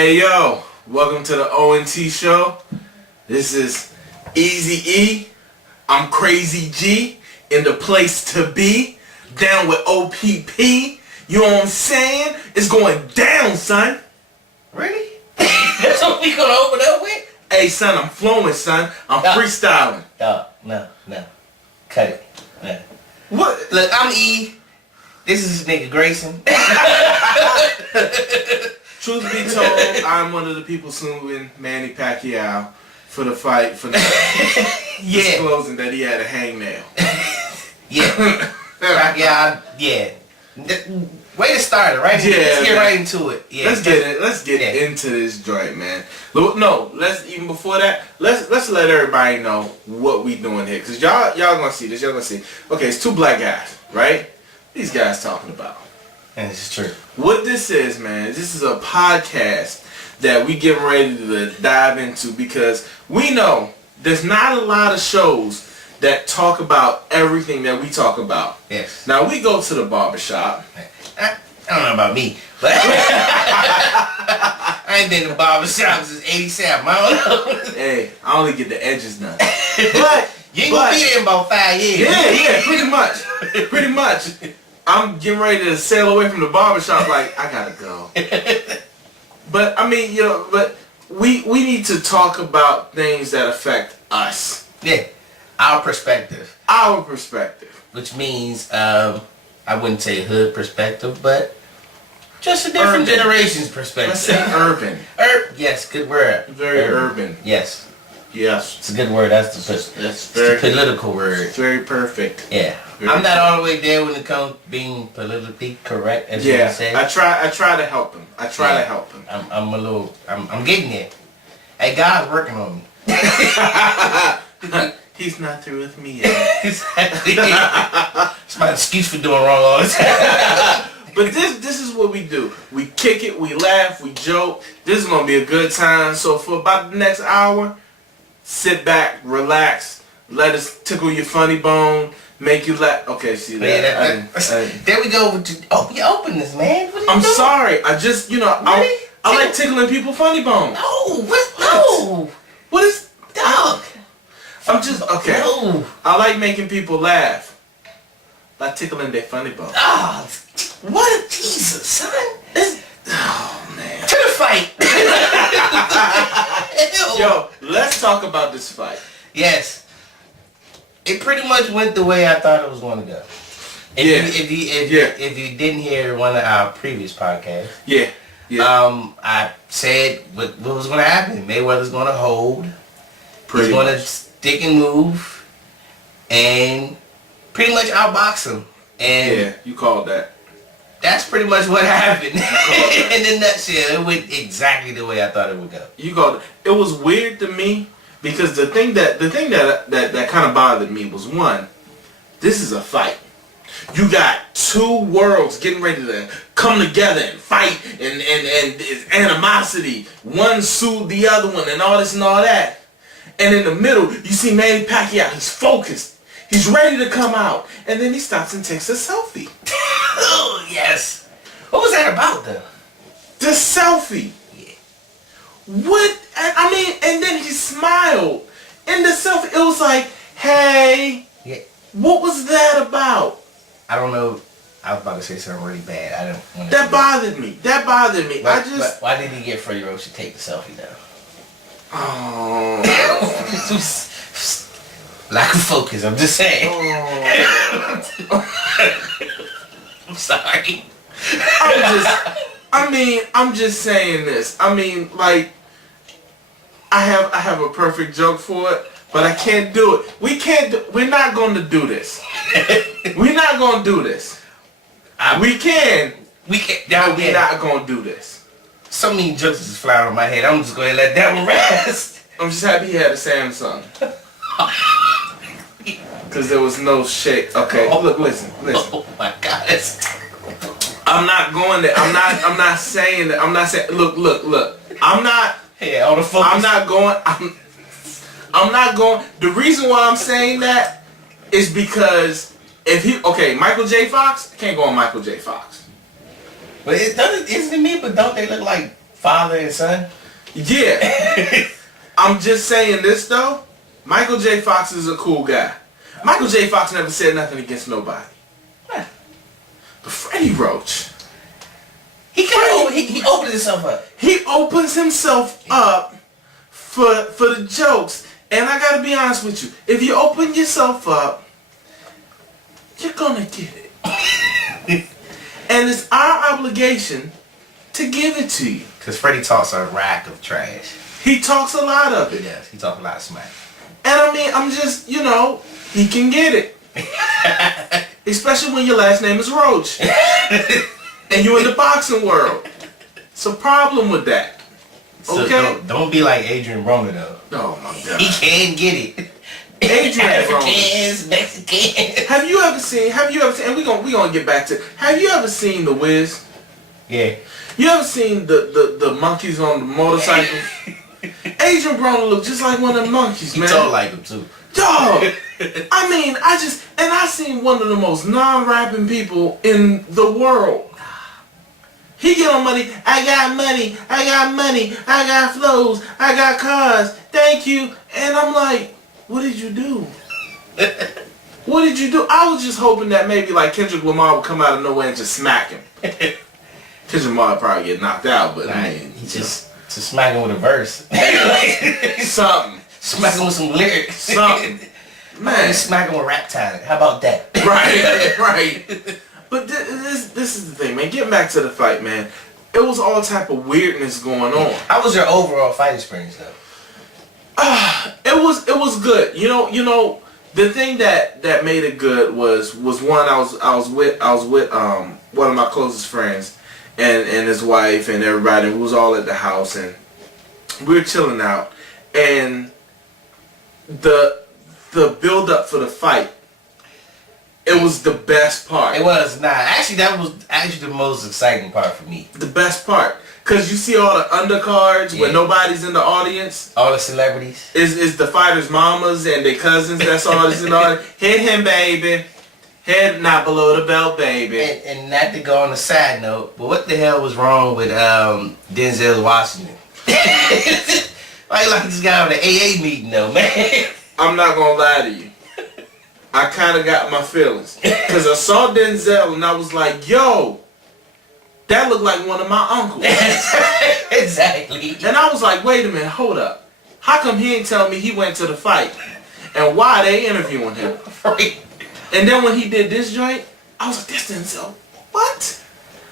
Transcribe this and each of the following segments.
Hey yo, welcome to the ONT show. This is Easy E. I'm Crazy G in the place to be. Down with OPP. You know what I'm saying? It's going down, son. Really? That's what we gonna open up with? Hey son, I'm flowing, son. I'm freestyling. No. Cut it. No. What? Look, I'm E. This is this nigga Grayson. Truth be told, I'm one of the people suing Manny Pacquiao for the fight for the disclosing that he had a hangnail. Yeah. Pacquiao, yeah. Way to start it, right? Yeah, let's get right into it. Yeah. Let's get into this joint, man. No, even before that, let's let everybody know what we doing here, cause y'all gonna see this. Y'all gonna see. Okay, it's two black guys, right? These guys talking about. And this is true. What this is, man, this is a podcast that we getting ready to dive into because we know there's not a lot of shows that talk about everything that we talk about. Yes. Now we go to the barbershop. I don't know about me, but I ain't been to the barbershop since '87. I don't know. Hey, I only get the edges done. But you ain't gonna be there in about 5 years. Yeah, pretty much. I'm getting ready to sail away from the barbershop like, I gotta go. But, I mean, but we need to talk about things that affect us. Yeah, our perspective. Which means, I wouldn't say hood perspective, but just a different generation's perspective. Let's say urban. Yes, good word. Very urban. Yes. Yes. It's a good word. That's the political word. It's very perfect. Yeah. I'm not all the way there when it comes to being politically correct, as you say. I try to help him. I'm getting there. Hey, God's working on me. He's not through with me yet. Exactly. It's my excuse for doing wrong all the time. But this is what we do. We kick it, we laugh, we joke. This is going to be a good time. So for about the next hour, sit back, relax, let us tickle your funny bone, make you laugh. Okay, see that? There we go. You open this, man. What are you doing? Sorry. I just, I like tickling people's funny bones. No. No. What is... Dog. I'm just... Okay. No. I like making people laugh by tickling their funny bones. Oh, what a Jesus, son. Oh, man. To the fight. Yo, let's talk about this fight. Yes. It pretty much went the way I thought it was going to go. If you didn't hear one of our previous podcasts, I said what was going to happen. Mayweather's going to hold. He's going to stick and move, and pretty much outbox him. And yeah, you called that. That's pretty much what happened. In a nutshell, it went exactly the way I thought it would go. You called it. It was weird to me because the thing that kind of bothered me was, one, this is a fight. You got two worlds getting ready to come together and fight, and animosity. One sued the other one, and all this and all that. And in the middle, you see Manny Pacquiao. He's focused. He's ready to come out, and then he stops and takes a selfie. Oh, yes. What was that about, though? The selfie. Yeah. What? I mean, and then he smiled. In the selfie, it was like, hey. Yeah. What was that about? I don't know. I was about to say something really bad. I didn't want to. That bothered me. But why did he get Freddie Roach to take the selfie, though? Oh. Lack of focus, I'm just saying. Oh. I'm sorry. I'm just saying this. I mean, like, I have a perfect joke for it, but I can't do it. We're not going to do this. We're not going to do this. We can. But we're not going to do this. So many jokes is flying on my head. I'm just going to let that one rest. I'm just happy he had a Samsung. Because there was no shake. Okay, look, listen. Oh my God, that's terrible. I'm not going there. I'm not saying that. I'm not saying. Look. I'm not. Yeah, all the focus. I'm not going. I'm not going. The reason why I'm saying that is because Michael J. Fox can't go on Michael J. Fox. But isn't it me? But don't they look like father and son. Yeah. I'm just saying this though. Michael J. Fox is a cool guy. Michael J. Fox never said nothing against nobody. But Freddie Roach, he opened himself up. He opens himself up for the jokes. And I gotta be honest with you. If you open yourself up, you're gonna get it. And it's our obligation to give it to you. Because Freddie talks a rack of trash. He talks a lot of it. Yes, he talks a lot of smack. And I mean, I'm just, he can get it. Especially when your last name is Roach. And you in the boxing world. It's a problem with that. So okay? Don't be like Adrian Broner though. Oh my God. He can get it. Adrian Broner. Mexicans. Have you ever seen, and we gonna get back to, have you ever seen The Wiz? Yeah. You ever seen the monkeys on the motorcycle? Adrian Broner looked just like one of the monkeys, man. He talk like him too. Dog. I mean, I seen one of the most non-rapping people in the world. He get on money. I got money. I got money. I got flows. I got cars. Thank you. And I'm like, what did you do? What did you do? I was just hoping that maybe like Kendrick Lamar would come out of nowhere and just smack him. Kendrick Lamar would probably get knocked out, but I mean, he just smack him with a verse. Something. Smack him with some lyrics. Something. Man. Smack him with rap talent. How about that? Right. But this is the thing, man. Getting back to the fight, man. It was all type of weirdness going on. How was your overall fight experience, though? It was good. You know, the thing that made it good was one, I was with one of my closest friends and his wife and everybody. We was all at the house and we were chilling out, and the build up for the fight, it was the best part. It was not. Actually, that was the most exciting part for me. The best part. Because you see all the undercards where nobody's in the audience. All the celebrities. Is the fighters' mamas and their cousins. That's all that's in the audience. Hit him, baby. Head not below the belt, baby. And not to go on a side note, but what the hell was wrong with Denzel Washington? Like this guy on the AA meeting, though, man. I'm not going to lie to you. I kind of got my feelings. Because I saw Denzel and I was like, yo, that looked like one of my uncles. Exactly. And I was like, wait a minute, hold up. How come he ain't telling me he went to the fight? And why they interviewing him? Right. And then when he did this joint, I was like, this Denzel. What?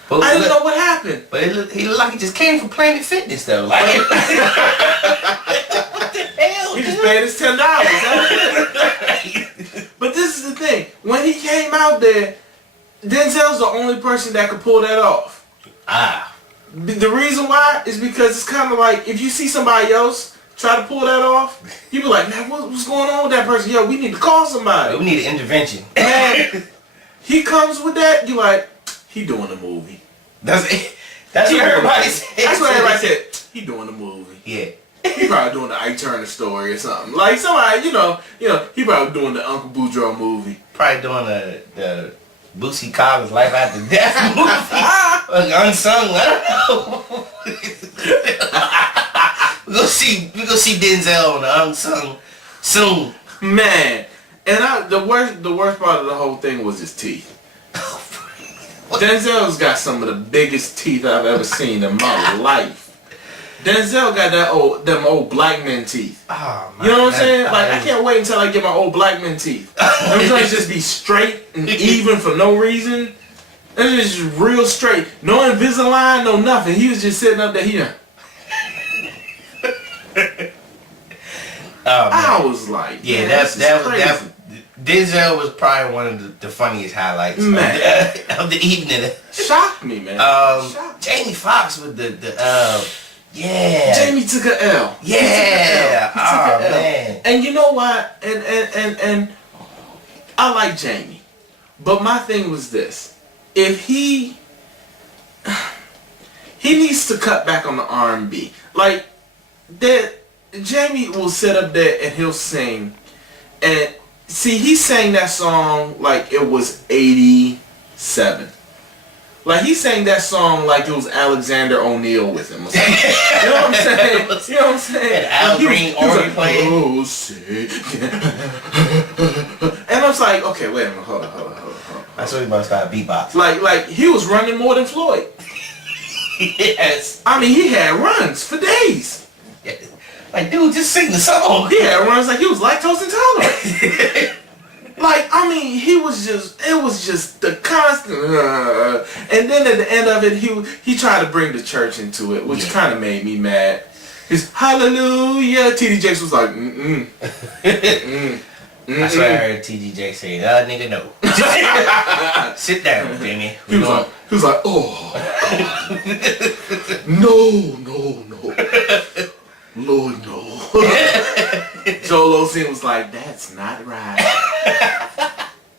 But I didn't know what happened. But he looked like he just came from Planet Fitness, though. Like, what the hell, he just paid his $10. But this is the thing. When he came out there, Denzel's the only person that could pull that off. The reason why is because it's kind of like, if you see somebody else try to pull that off, you be like, man, what's going on with that person? Yo, we need to call somebody. We need an intervention. Man, he comes with that, you like, he doing the movie. That's what everybody said. That's what everybody said. He doing the movie. Yeah. He probably doing the Ike Turner story or something. Like somebody, you know, he probably doing the Uncle Boudreaux movie. Probably doing the Boosie Collins Life After Death movie. Unsung, I don't know. we go see Denzel on the Unsung soon. Man. And the worst part of the whole thing was his teeth. Denzel's got some of the biggest teeth I've ever seen in my life. Denzel got them old black men teeth. Oh, man. You know what I'm saying? Like, I can't wait until I get my old black men teeth. Them joints just be straight and even for no reason. It's just real straight. No Invisalign, no nothing. He was just sitting up there here. I was like, yeah, that Denzel was probably one of the funniest highlights of the evening. Shocked me, man. Jamie Foxx with yeah. Jamie took an L. Yeah. He took an L. Man. And you know what? And I like Jamie. But my thing was this. If he needs to cut back on the R&B. Like, Jamie will sit up there and he'll sing. And see, he sang that song like it was 87. Like, he sang that song like it was Alexander O'Neal with him or something. You know what I'm saying? You know what I'm saying? And Al Green already playing. Oh, shit. And I was like, okay, wait a minute, hold on. I saw you about to start beatbox. Like, he was running more than Floyd. Yes. I mean, he had runs for days. Yeah. Like, dude, just sing the song. He had runs like he was lactose intolerant. Like, I mean, it was just the constant, and then at the end of it, he tried to bring the church into it, which kind of made me mad. His hallelujah, T.D. Jakes was like, I swear I heard T.D. Jakes say, nigga, no. Sit down, Jimmy. He was like, oh, no. Lord, no. Joel Osteen was like, that's not right.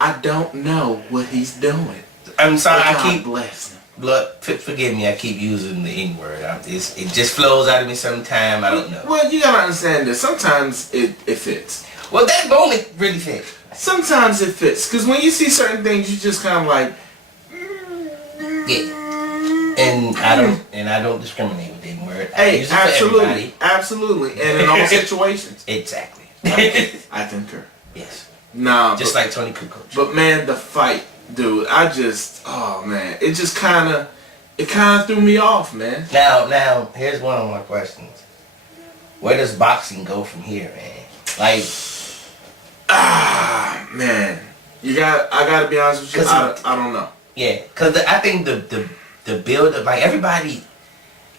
I don't know what he's doing. I'm sorry, God I keep... bless him. Look, forgive me, I keep using the N-word. It just flows out of me sometime, I don't know. Well, you gotta understand that sometimes it fits. Well, that moment really fit. Sometimes it fits. Because when you see certain things, you just kind of like... Yeah. And I don't discriminate with the N-word. Hey, absolutely. And in all situations. Exactly. I concur. Yes. Nah. Just like Tony Kukoc. But man, the fight, dude, oh man, it just kind of threw me off, man. Now, here's one of my questions. Where does boxing go from here, man? Like, man, I gotta be honest with you, I don't know. Yeah, cause I think the build of, like, everybody,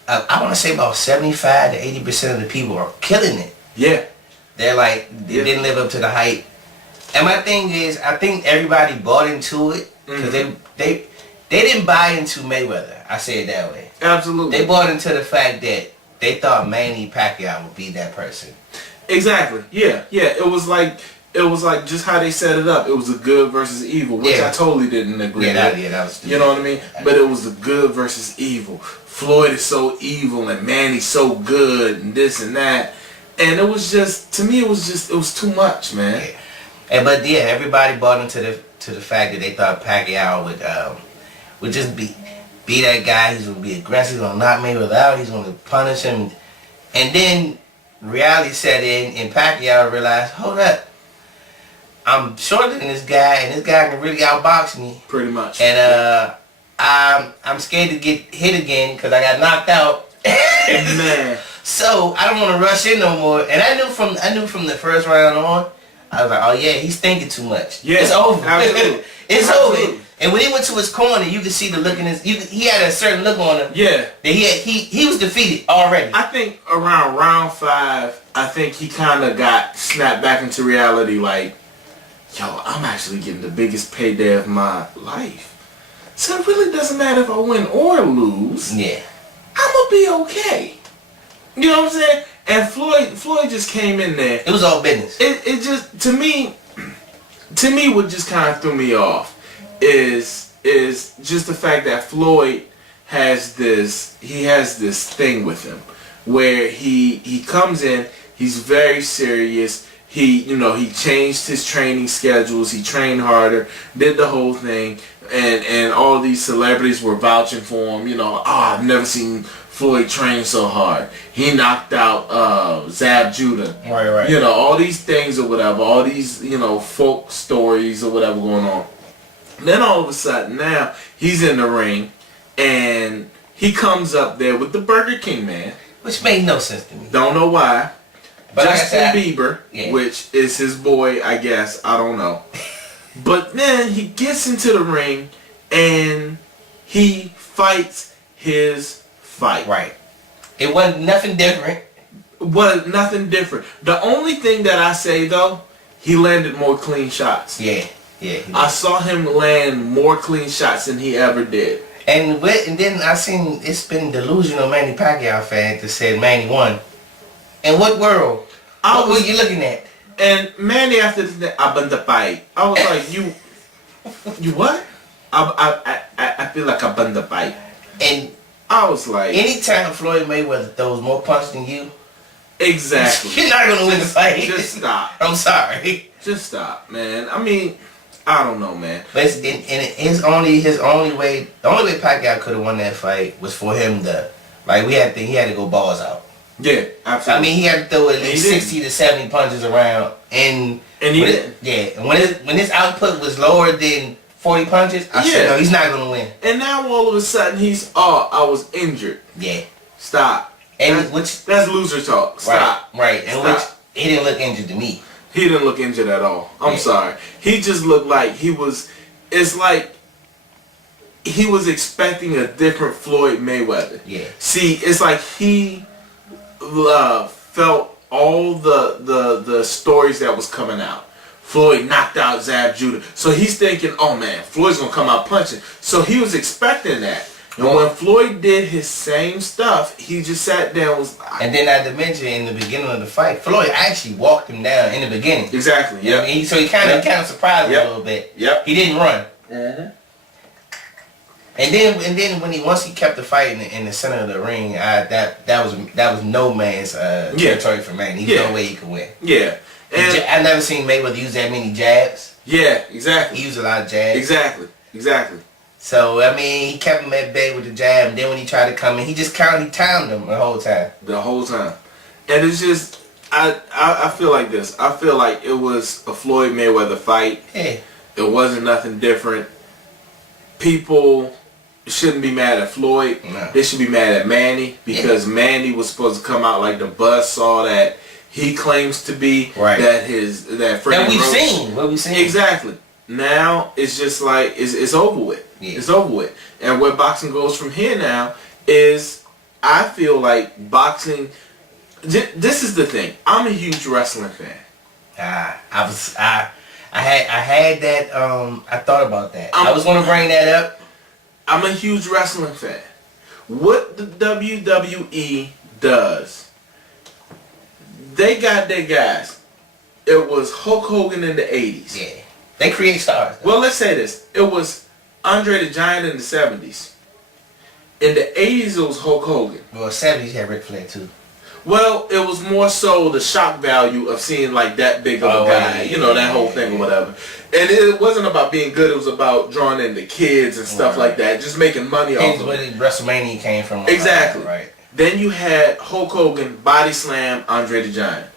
I want to say about 75 to 80% of the people are killing it. Yeah. They're like, they didn't live up to the hype. And my thing is, I think everybody bought into it because they didn't buy into Mayweather. I say it that way. Absolutely. They bought into the fact that they thought Manny Pacquiao would be that person. Exactly. Yeah. It was like just how they set it up. It was a good versus evil, which I totally didn't agree with. That was stupid. You know what I mean? But it was the good versus evil. Floyd is so evil and Manny's so good and this and that. And it was just, to me, it was too much, man. Yeah. But everybody bought into the fact that they thought Pacquiao would just be that guy. He's gonna be aggressive. He's gonna knock Mayweather out. He's gonna punish him. And then reality set in, and Pacquiao realized, hold up, I'm shorter than this guy, and this guy can really outbox me. Pretty much. And I'm scared to get hit again because I got knocked out. Man. So I don't want to rush in no more. And I knew from the first round on, I was like, oh yeah, he's thinking too much. Yeah, it's over. Absolutely. It's over. And when he went to his corner, you could see the look in his. He had a certain look on him. Yeah. That he was defeated already. I think around round 5, I think he kind of got snapped back into reality. Like, yo, I'm actually getting the biggest payday of my life. So it really doesn't matter if I win or lose. Yeah. I'm gonna be okay. You know what I'm saying? And Floyd just came in there. It was all business. It just, to me, what just kind of threw me off is just the fact that Floyd has this thing with him where he comes in, he's very serious. He changed his training schedules. He trained harder, did the whole thing, and all these celebrities were vouching for him. I've never seen Floyd train so hard. He knocked out Zab Judah. Right. All these things or whatever, all these, folk stories or whatever going on. Then all of a sudden now he's in the ring and he comes up there with the Burger King man. Which made no sense to me. Don't know why. But Justin Bieber, which is his boy, I guess. I don't know. But then he gets into the ring and he fights his fight. Right. It wasn't nothing different. The only thing that I say though, he landed more clean shots. Yeah. I saw him land more clean shots than he ever did. And then I seen it's been delusional Manny Pacquiao fans that said Manny won. In what world? What were you looking at? And Manny after this, I was like, you what? I feel like I bun the fight. And I was like, anytime Floyd Mayweather throws more punch than you, exactly, you're not gonna win the fight. Just stop. I'm sorry. Just stop, man. I mean, I don't know, man. But his only way Pacquiao could have won that fight was for him to, like, he had to go balls out. Yeah, absolutely. I mean, he had to throw at least 60 to 70 punches around, and he didn't. And when his output was lower than 40 punches, I said, no, he's not gonna win. And now all of a sudden I was injured. Yeah. Stop. And that's loser talk. Stop. Right. And which he didn't look injured to me. He didn't look injured at all. I'm sorry. He just looked like he was. It's like he was expecting a different Floyd Mayweather. Yeah. See, it's like he felt all the stories that was coming out. Floyd knocked out Zab Judah. So he's thinking, oh man, Floyd's going to come out punching. So he was expecting that. And when Floyd did his same stuff, he just sat down. And then not to mention, in the beginning of the fight, Floyd actually walked him down in the beginning. Exactly, yeah. So he kind of surprised him a little bit. Yep. He didn't run. Mm-hmm. And then once he kept the fight in the center of the ring, that was no man's territory for Manny. There's no way he could win. Yeah. And I've never seen Mayweather use that many jabs. Yeah, exactly. He used a lot of jabs. Exactly. So, I mean, he kept him at bay with the jab, and then when he tried to come in, he timed him the whole time. And it's just, I feel like this. I feel like it was a Floyd Mayweather fight. Yeah. It wasn't nothing different. People shouldn't be mad at Floyd. No. They should be mad at Manny, because Manny was supposed to come out like the buzz saw that he claims to be. Right. That what we've seen. Exactly. Now it's just like it's over with. Yeah. It's over with. And where boxing goes from here now is, I feel like boxing. This is the thing. I'm a huge wrestling fan. I had that. I thought about that. I was gonna bring that up. I'm a huge wrestling fan. What the WWE does, they got their guys. It was Hulk Hogan in the 80s. Yeah. They create stars. Well, let's say this. It was Andre the Giant in the 70s. In the 80s, it was Hulk Hogan. Well, 70s had Ric Flair too. Well, it was more so the shock value of seeing like that big of a guy. That whole thing or whatever. And it wasn't about being good. It was about drawing in the kids and stuff like that. Just making money off of it. WrestleMania came from. Exactly. Right. Then you had Hulk Hogan body slam Andre the Giant.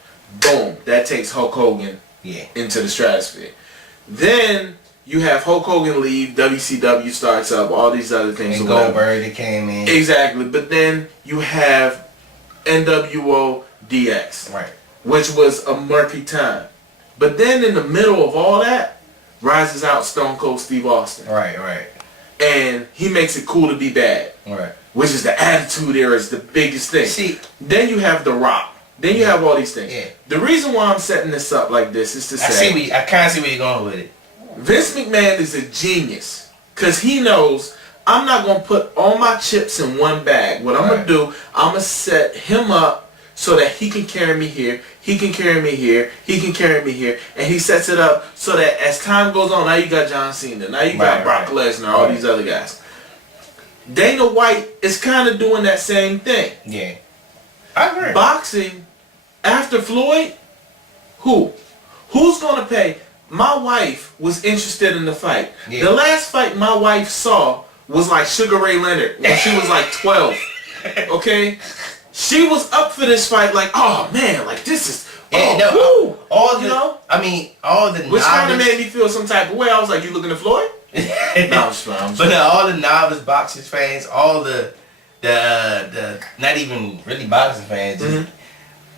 Boom. That takes Hulk Hogan into the stratosphere. Then you have Hulk Hogan leave, WCW starts up, all these other things. And Goldberg that came in. Exactly. But then you have NWO DX. Right. Which was a murky time. But then in the middle of all that, rises out Stone Cold Steve Austin. Right. And he makes it cool to be bad. Right. Which is the Attitude Era, is the biggest thing. See, then you have The Rock. Then you have all these things. Yeah. The reason why I'm setting this up like this is to say, I kind of see where you're going with it. Vince McMahon is a genius, because he knows I'm not going to put all my chips in one bag. What I'm going to do, I'm going to set him up so that he can carry me here, he can carry me here, he can carry me here, and he sets it up so that as time goes on, now you got John Cena, now you got Brock Lesnar, all these other guys. Dana White is kind of doing that same thing. Yeah. I agree. Boxing, after Floyd, who's going to pay? My wife was interested in the fight. Yeah. The last fight my wife saw was like Sugar Ray Leonard when she was like 12. Okay? She was up for this fight like, oh man, like this is, all the which kind of made me feel some type of way. I was like, you looking at Floyd? No, but all the novice boxing fans, all the not even really boxing fans, just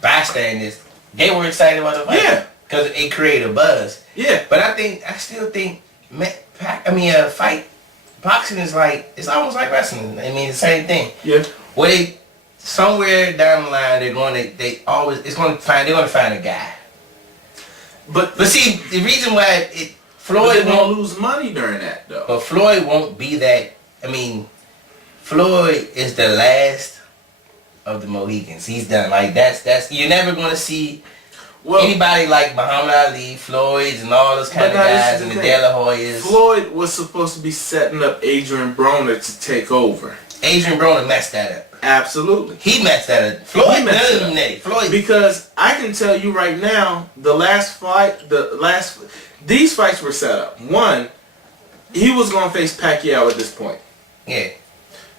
bystanders, they were excited about the fight. Yeah. Because it created a buzz. Yeah. But I still think, fight, boxing is like, it's almost like wrestling. I mean, the same thing. Yeah. Where somewhere down the line, they're going to find a guy. But see, the reason why Floyd won't lose money during that though. But Floyd won't be that. I mean, Floyd is the last of the Mohicans. He's done. Like that's you're never going to see anybody like Muhammad Ali, Floyd's, and all those kind of guys, and the De La Hoyas. Floyd was supposed to be setting up Adrian Broner to take over. Adrian Broner messed that up. Absolutely. He matched that up. Floyd doesn't. Floyd. Because I can tell you right now, these fights were set up. One, he was going to face Pacquiao at this point. Yeah.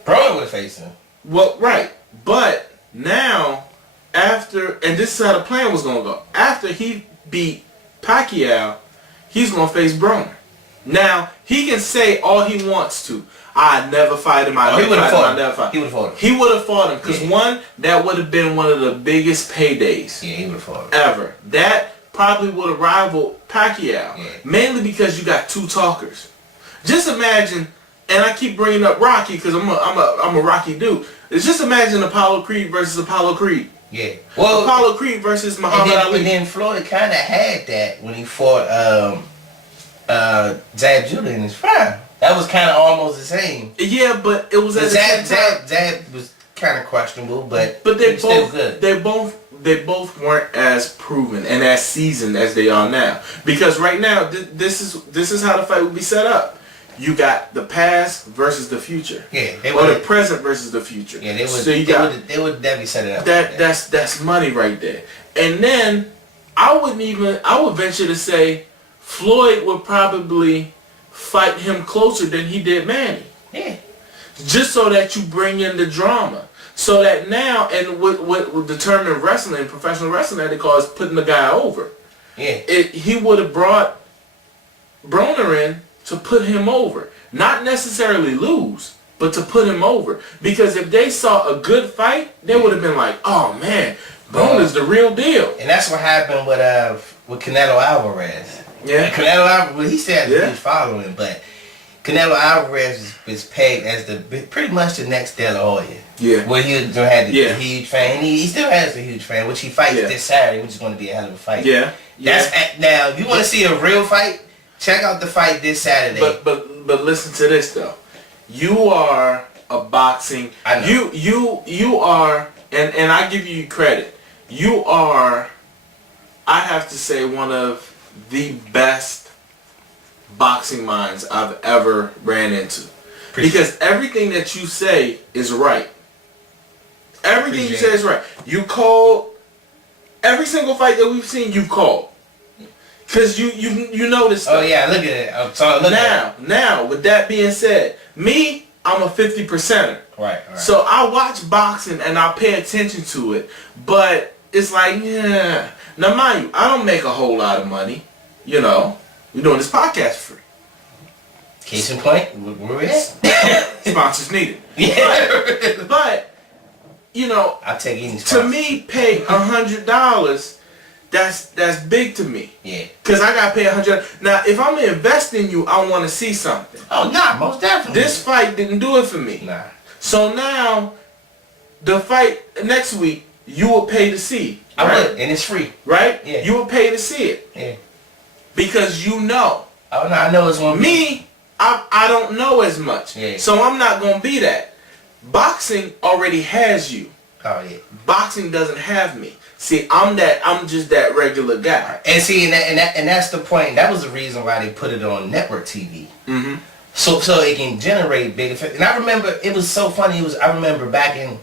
Broner would have faced him. Well, right. But now, and this is how the plan was going to go. After he beat Pacquiao, he's going to face Broner. Now, he can say all he wants to. I never fight him. He would have fought him. He would have fought him. Because one, that would have been one of the biggest paydays. Yeah, he would have fought him. Ever. That probably would have rivaled Pacquiao. Yeah. Mainly because you got two talkers. Just imagine, and I keep bringing up Rocky because I'm a Rocky dude. Just imagine Apollo Creed versus Apollo Creed. Yeah. Well, Apollo Creed versus Muhammad Ali. And then Floyd kind of had that when he fought Zab Judah in his prime. That was kind of almost the same. Yeah, but it was at the same time. Zab was kind of questionable, but they both still good. They both weren't as proven and as seasoned as they are now. Because right now, this is how the fight would be set up. You got the past versus the future. Yeah, or the present versus the future. Yeah, they would. So they would definitely set it up. That's money right there. And then I would venture to say Floyd would probably fight him closer than he did Manny. Yeah. Just so that you bring in the drama. So that now, and what determine wrestling, professional wrestling, that they call is putting the guy over. Yeah. He would have brought Broner in to put him over. Not necessarily lose, but to put him over. Because if they saw a good fight, they would have been like, oh man, Broner's the real deal. And that's what happened with Canelo Alvarez. Yeah. Canelo Alvarez, he said he was following, but Canelo Alvarez is pegged as pretty much the next De La Hoya. Yeah. Where he had the huge fan. He still has a huge fan, which he fights this Saturday, which is going to be a hell of a fight. Yeah. Now, if you want to see a real fight, check out the fight this Saturday. But listen to this though. You are a boxing. I know. You are, and I give you credit. You are, I have to say, one of the best boxing minds I've ever ran into. Because everything that you say is right. Everything you say is right. You called every single fight that we've seen. You called. Cause you know this stuff. Oh yeah, look at it. Now, with that being said, me, I'm a 50%er. Right. So I watch boxing and I pay attention to it, but it's like, yeah. Now mind you, I don't make a whole lot of money. You know, we're doing this podcast for free. Case in point, where we at? Sponsors needed. Yeah. But you know, I'll take any sponsor. To me, pay $100. That's big to me. Yeah. Cause I gotta pay $100. Now, if I'm investing in you, I want to see something. Oh, nah, most definitely. This fight didn't do it for me. Nah. So now, the fight next week, you will pay to see. I right? would, and it's free. Right? Yeah. You will pay to see it. Yeah. Because you know. Oh no, I know it's one. Me, I don't know as much. Yeah. So I'm not gonna be that. Boxing already has you. Oh yeah. Boxing doesn't have me. See, I'm just that regular guy. And see, and that's the point. That was the reason why they put it on network TV. Mm-hmm. So it can generate big effect. And I remember it was so funny. I remember back in,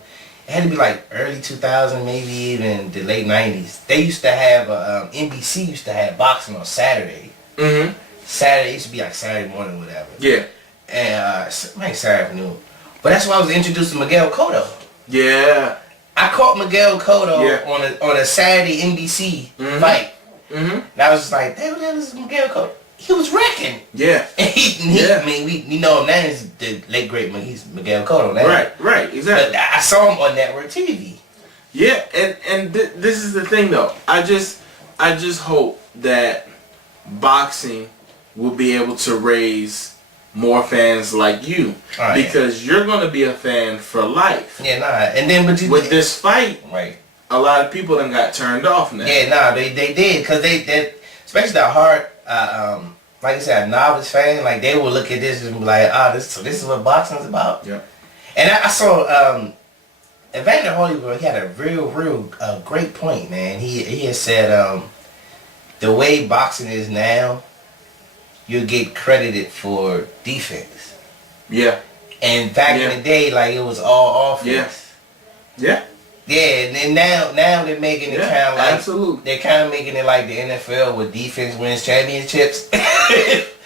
it had to be like early 2000, maybe even the late 90s. They used to have NBC used to have boxing on Saturday. Mm-hmm. Saturday used to be like Saturday morning, or whatever. Yeah. And maybe Saturday afternoon. But that's why I was introduced to Miguel Cotto. Yeah. I caught Miguel Cotto Yeah. on a Saturday NBC fight. Mm-hmm. And I was just like, "Damn, this is Miguel Cotto." He was wrecking. Yeah. And I mean, we know him now as the late great he's Miguel Cotto now. Right, exactly. But I saw him on network TV. Yeah, and this is the thing though. I just hope that boxing will be able to raise more fans like you, because you're gonna be a fan for life. Yeah, nah. And then with this fight, right? A lot of people done got turned off now. Yeah, nah, they did, because they especially the hard, like I said, a novice fan, like they will look at this and be like, this is what boxing's about. Yeah. And I saw Evander Holyfield. He had a real great point, man. He had said the way boxing is now, you get credited for defense. Yeah. And back in the day, like it was all offense. Yeah. Yeah, and then now they're making it kind of like absolutely. They're kind of making it like the NFL where defense wins championships.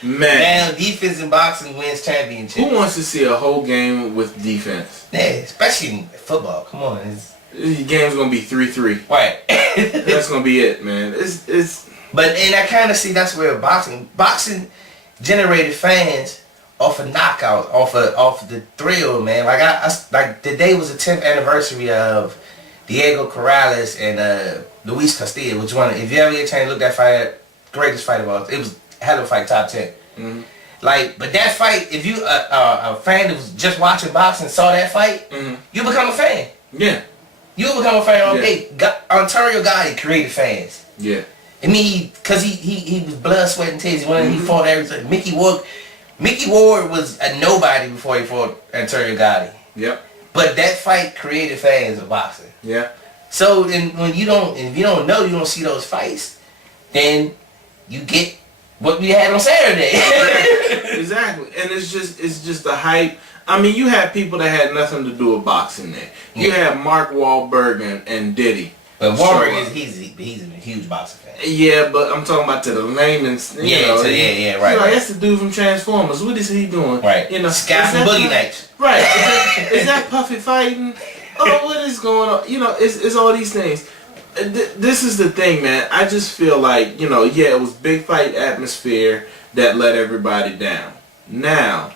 Man, now defense in boxing wins championships. Who wants to see a whole game with defense? Yeah, especially in football. Come on, the game's gonna be 3-3. Right. That's gonna be it, man. It's. But and I kind of see that's where boxing generated fans off of knockout, off of the thrill, man. Like I like today was the 10th anniversary of Diego Corrales and Luis Castillo, which one? If you ever get a chance to look that fight, greatest fight of all, it was a hell of a fight, top 10. Mm-hmm. Like, but that fight, if you a fan that was just watching boxing and saw that fight, you become a fan. Yeah. You become a fan. Okay, Ontario Gotti created fans. Yeah. I mean, cause he was blood, sweat, and tears. He fought everything. Mickey Ward was a nobody before he fought Ontario Gotti. Yep. But that fight created fans of boxing. Yeah. So then if you don't see those fights, then you get what we had on Saturday. Exactly. And it's just the hype. I mean, you had people that had nothing to do with boxing there. You had Mark Wahlberg and Diddy. But Wahlberg he's a huge boxing fan. Yeah, but I'm talking about to the layman's. Right. That's the dude from Transformers. What is he doing? Right. Sky from Boogie Nights. Right. Is that Puffy fighting? Oh, what is going on? It's all these things. This is the thing, man. I just feel like, it was big fight atmosphere that let everybody down. Now,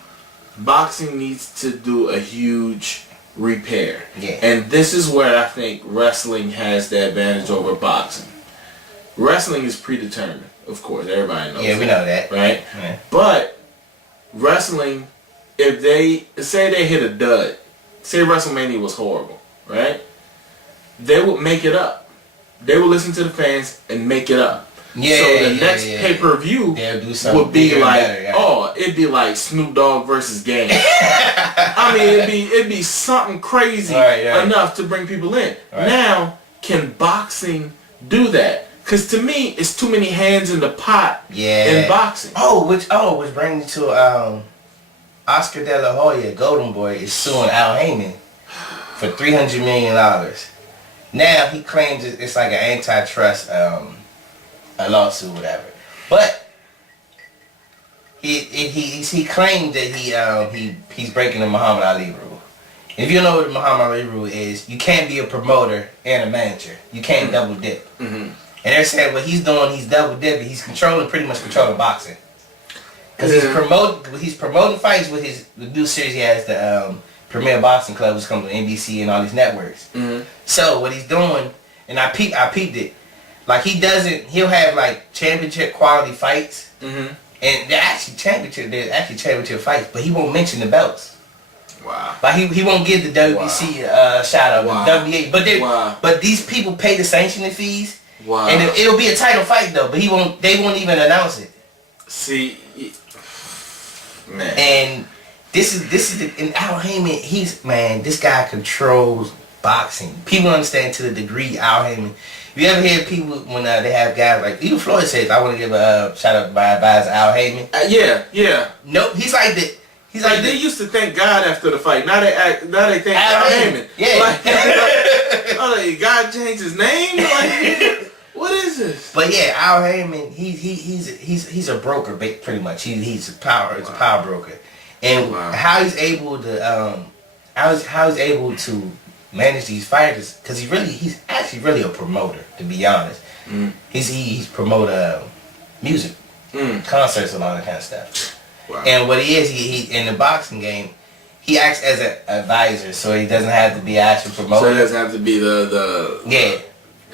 boxing needs to do a huge repair. Yeah. And this is where I think wrestling has the advantage over boxing. Wrestling is predetermined, of course. Everybody knows. Yeah, we know that. Right? Yeah. But wrestling, if they say they hit a dud, say WrestleMania was horrible, right? They would make it up. They would listen to the fans and make it up. Yeah, so the next pay-per-view would be like, it'd be like Snoop Dogg versus Game. I mean, it'd be something crazy enough to bring people in. Right. Now, can boxing do that? Because to me, it's too many hands in the pot in boxing. Which brings me to Oscar De La Hoya, Golden Boy, is suing Al Heyman for $300 million. Now he claims it's like an antitrust a lawsuit, whatever. But he claimed that he's breaking the Muhammad Ali rule. If you know what the Muhammad Ali rule is, you can't be a promoter and a manager. You can't double dip. Mm-hmm. And they're saying what he's doing, he's double dipping. He's pretty much controlling boxing. Because he's promoting fights with the new series he has, the Premier Boxing Club, which comes with NBC and all these networks. Mm-hmm. So what he's doing, and I peeped it, like he'll have like championship quality fights, and they're actually championship fights, but he won't mention the belts. Wow. Like he won't give the WBC shout out, the WBA, but these people pay the sanctioning fees. Wow. And it'll be a title fight though, but they won't even announce it. See, man. And this is and Al Heyman, this guy controls boxing. People understand to the degree Al Heyman. You ever hear people when they have guys like even Floyd says, I want to give a shout out by Al Heyman. Yeah. Nope, he's like that. He's like they used to thank God after the fight. Now they thank Al Heyman. Yeah. Like God changed his name. Like, what is this? But yeah, Al Heyman, he's a broker, pretty much. He's a power broker, and how he's able to manage these fighters, because he's actually really a promoter, to be honest. He's promote music, concerts, and all that kind of stuff. Wow. And what he is, he in the boxing game, he acts as an advisor, so he doesn't have to be actually promoter. So he doesn't have to be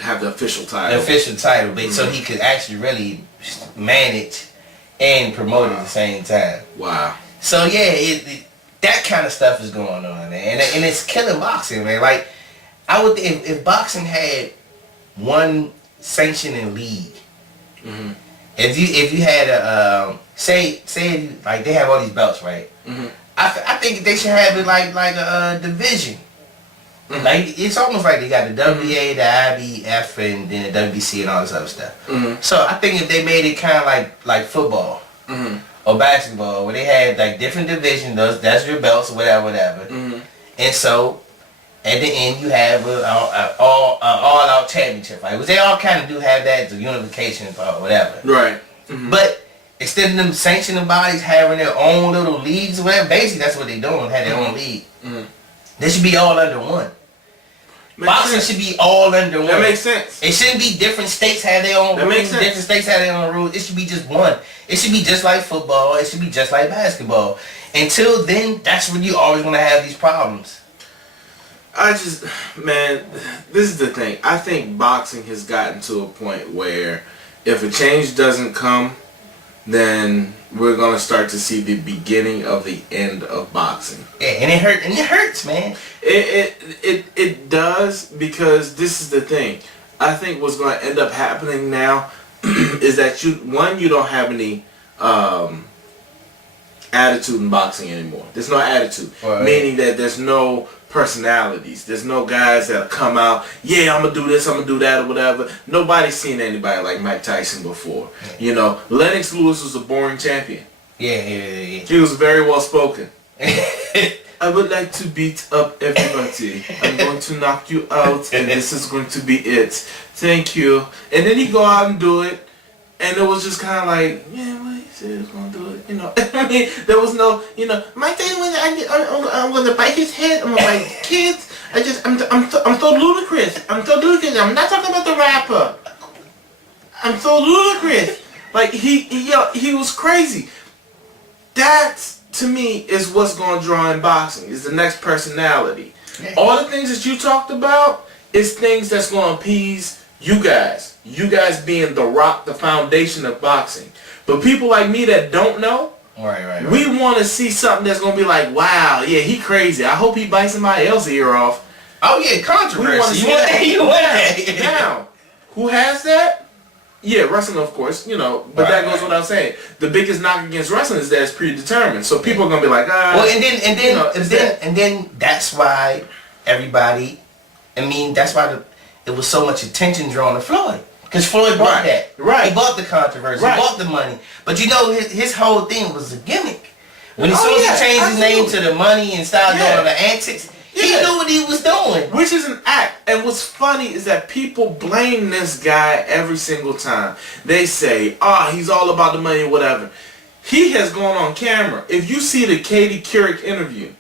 have the official title. But so he could actually really manage and promote at the same time. Wow. So yeah, that kind of stuff is going on, man, and it's killing boxing, man. Like I would, if boxing had one sanctioning league, if you had a say like they have all these belts, right? I think they should have it like a division. Like it's almost like they got the WBA, the IBF, and then the WBC and all this other stuff. So I think if they made it kind of like football or basketball, where they had like different divisions, that's your belts or whatever. And At the end, you have an all-out championship fight. Which they all kind of do have that, the unification or whatever. Right. Mm-hmm. But instead of them sanctioning bodies having their own little leagues or whatever, basically that's what they're doing, have their own league. Mm-hmm. They should be all under one. Boxing should be all under one. That makes sense. It shouldn't be different states have their own rules. Makes sense. Different states have their own rules. It should be just one. It should be just like football. It should be just like basketball. Until then, that's when you always going to have these problems. Man, this is the thing. I think boxing has gotten to a point where if a change doesn't come, then we're gonna start to see the beginning of the end of boxing. Yeah, and it hurts, man. It does, because this is the thing. I think what's gonna end up happening now is that you don't have any attitude in boxing anymore. There's no attitude, right. Meaning that there's no personalities. There's no guys that come out, yeah, I'm gonna do this, I'm gonna do that, or whatever. Nobody's seen anybody like Mike Tyson before. Yeah. You know, Lennox Lewis was a boring champion. Yeah. He was very well spoken. I would like to beat up everybody. I'm going to knock you out, and this is going to be it. Thank you. And then you go out and do it, and it was just kind of like, yeah, well, he said he was going to do it. You know, I mean, there was no, you know, Mike Tyson, I'm going to bite his head. I'm going to bite kids. I'm so ludicrous. I'm so ludicrous. I'm not talking about the rapper. I'm so ludicrous. Like, he was crazy. That, to me, is what's going to draw in boxing, is the next personality. Yeah. All the things that you talked about is things that's going to appease you guys. You guys being the rock, the foundation of boxing. But people like me that don't know, right. We want to see something that's going to be like, wow, yeah, he crazy. I hope he bites somebody else's ear off. Oh, yeah, controversy. We want to see that. Now, who has that? Yeah, wrestling, of course, you know, but that goes without saying. The biggest knock against wrestling is that it's predetermined. So people are gonna be like, well, and then that's why everybody. I mean, that's why it was so much attention drawn to Floyd, because Floyd bought that. Right. He bought the controversy. He bought the money. But you know, his whole thing was a gimmick. When he changed his name to the money and started doing the antics. He knew what he was doing. Which is an act. And what's funny is that people blame this guy every single time. They say, he's all about the money or whatever. He has gone on camera. If you see the Katie Couric interview,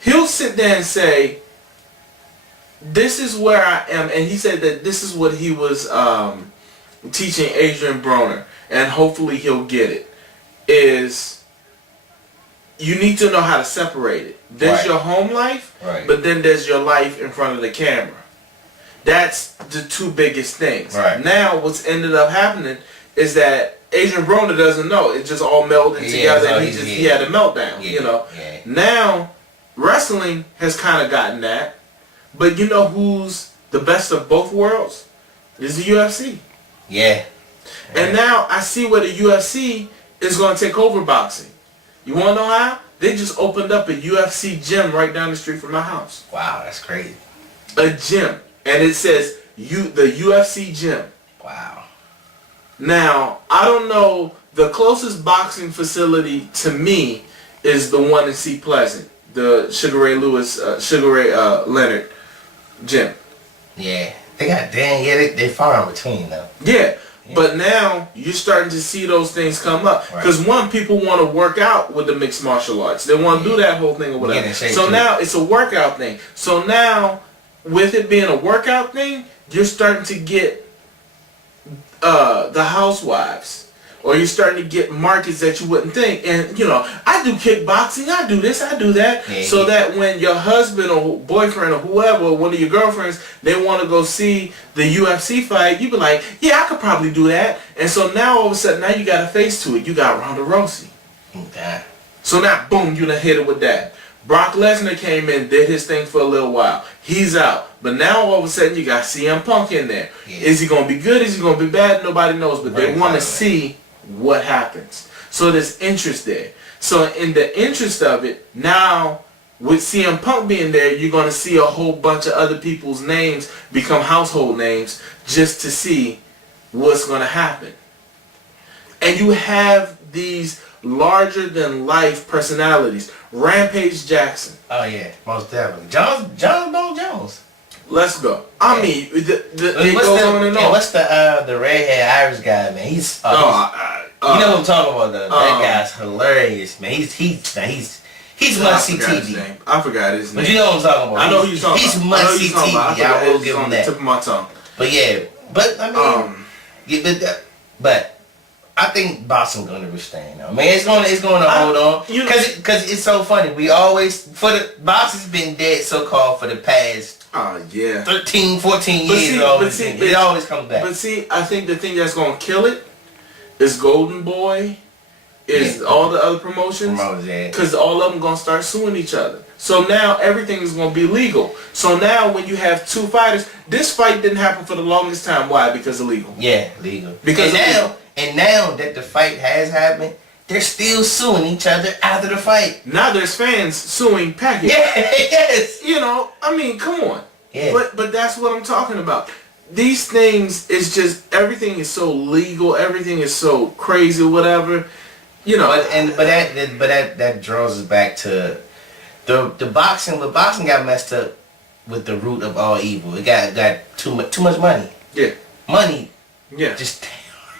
he'll sit there and say, this is where I am. And he said that this is what he was teaching Adrian Broner. And hopefully he'll get it. Is you need to know how to separate it. There's your home life, but then there's your life in front of the camera. That's the two biggest things. Right. Now, what's ended up happening is that Adrian Broner doesn't know. It just all melded together, and he had a meltdown. You know. Yeah. Now, wrestling has kind of gotten that, but you know who's the best of both worlds? Is the UFC. Yeah. And now I see where the UFC is going to take over boxing. You want to know how? They just opened up a UFC gym right down the street from my house. Wow, that's crazy. A gym. And it says the UFC gym. Wow. Now, I don't know. The closest boxing facility to me is the one in Sea Pleasant. The Sugar Ray Leonard gym. Yeah. They far in between though. Yeah. But now you're starting to see those things come up because people want to work out with the mixed martial arts. They want to do that whole thing or whatever. So now it's a workout thing. So now with it being a workout thing, you're starting to get the housewives, or you're starting to get markets that you wouldn't think. And you know, I do kickboxing, I do this, I do that, so that when your husband or boyfriend or whoever, or one of your girlfriends, they want to go see the UFC fight, you be like, yeah, I could probably do that. And so now all of a sudden, now you got a face to it. You got Ronda Rousey. Okay. So now, boom, you done hit it with that. Brock Lesnar came in, did his thing for a little while. He's out. But now all of a sudden you got CM Punk in there. Yeah. Is he going to be good? Is he going to be bad? Nobody knows. But they want to see what happens. So there's interest there. So in the interest of it, now with CM Punk being there, you're going to see a whole bunch of other people's names become household names just to see what's going to happen. And you have these larger than life personalities. Rampage Jackson. Oh yeah, most definitely. John Bone Jones. Let's go. I mean, it goes on and on. What's the redhead Irish guy, man? He's you know what I'm talking about though. That guy's hilarious, man. He's must see TV. I forgot his name. But you know what I'm talking about. I know who you're talking about. He's must see TV. I will give him that. Tip of my tongue. But yeah, but I mean, but I think Boston going to restrain them. I mean, it's going to hold on because it's so funny. We always Boston's been dead so called for the past 13, 14 years. It always comes back. But see, I think the thing that's going to kill it is Golden Boy, is all the other promotions, because all of them going to start suing each other. So now everything is going to be legal. So now when you have two fighters, this fight didn't happen for the longest time. Why? Because illegal. Yeah, legal. Because now that the fight has happened, they're still suing each other after the fight. Now there's fans suing Pacquiao. Yeah, yes. You know, I mean, come on. Yeah. But that's what I'm talking about. These things is just, everything is so legal, everything is so crazy, whatever. You know. But that draws us back to the boxing. What boxing got messed up with the root of all evil. It got too much money. Yeah. Money. Yeah. Just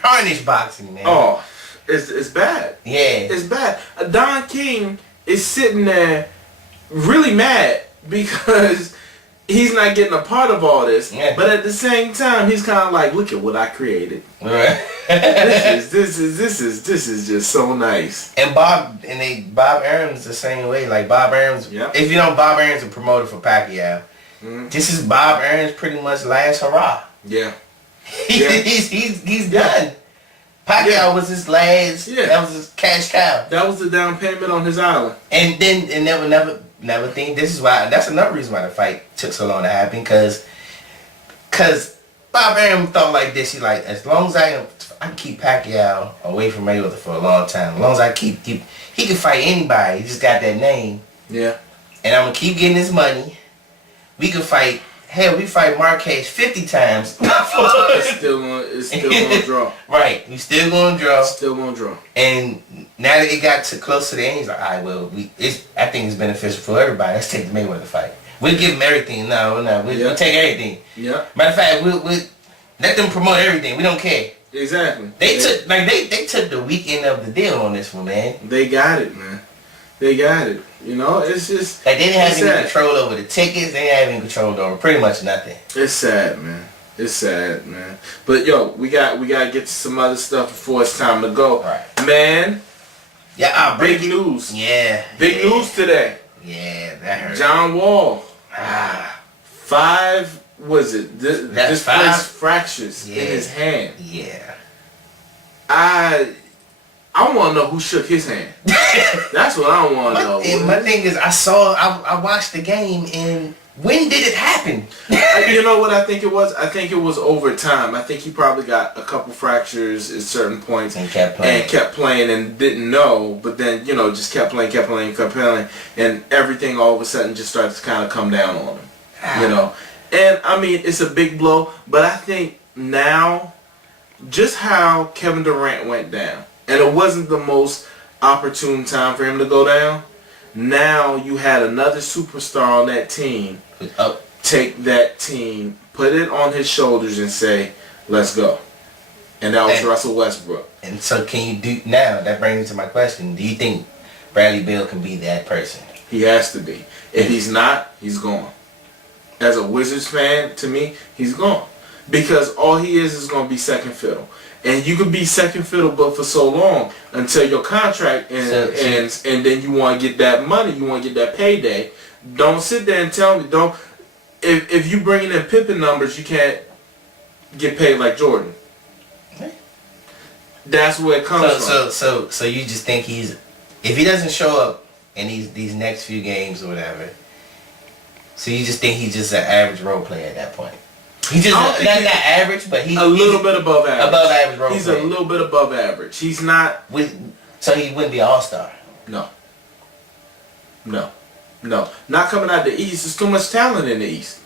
tarnish boxing, man. Oh, it's bad. Yeah. It's bad. Don King is sitting there really mad because he's not getting a part of all this. Yeah. But at the same time, he's kind of like, look at what I created. Right. this is just so nice. And Bob Arum's the same way. Like Bob Arum's, if you know, Bob Arum's a promoter for Pacquiao. Mm-hmm. This is Bob Arum's pretty much last hurrah. Yeah. He's done. Pacquiao was his last. Yeah. That was his cash cow. That was the down payment on his island. And then never think. This is why. That's another reason why the fight took so long to happen. Cause Bob Arum thought like this. He like, as long as I can keep Pacquiao away from Mayweather for a long time. As long as I keep he can fight anybody. He just got that name. Yeah. And I'm gonna keep getting his money. We can fight. Hell, we fight Marquez 50 times. It's still gonna draw. Right, we still gonna draw. Still gonna draw. And now that it got close to the end, he's like, all right, well, I think it's beneficial for everybody. Let's take the Mayweather fight. We'll give him everything. No, we'll take everything. Yeah. Matter of fact, we'll let them promote everything. We don't care. Exactly. They took the weekend of the deal on this one, man. They got it, man. They got it. You know, it's just like they didn't have any control over the tickets. They didn't have any control over pretty much nothing. It's sad, man. It's sad, man. But yo, we got to get to some other stuff before it's time to go. Right. Man. Yeah, big news. Yeah. Big news today. Yeah, that hurt. John Wall. 5 was it? This place fractures in his hand. Yeah. I want to know who shook his hand. That's what I want to know. And my thing is, I watched the game, and when did it happen? You know what I think it was? I think it was over time. I think he probably got a couple fractures at certain points and kept playing and didn't know, but then, you know, just kept playing, and everything all of a sudden just started to kind of come down on him. You know? And, I mean, it's a big blow, but I think now, just how Kevin Durant went down, and it wasn't the most opportune time for him to go down. Now you had another superstar on that team take that team, put it on his shoulders and say, let's go. And that was Russell Westbrook. And so can you do, now that brings me to my question, do you think Bradley Beal can be that person? He has to be. If he's not, he's gone. As a Wizards fan, to me, he's gone. Because all he is going to be second fiddle. And you could be second fiddle but for so long until your contract ends, and then you want to get that money, you want to get that payday. Don't sit there and tell me, if you bringing in Pippen numbers, you can't get paid like Jordan. That's where it comes from. So you just think if he doesn't show up in these next few games or whatever, so you just think he's just an average role player at that point? He's just not average, but he's a little bit above average. Above average role He's player. a little bit above average. He's not. So he wouldn't be an all-star. No. Not coming out the East. There's too much talent in the East.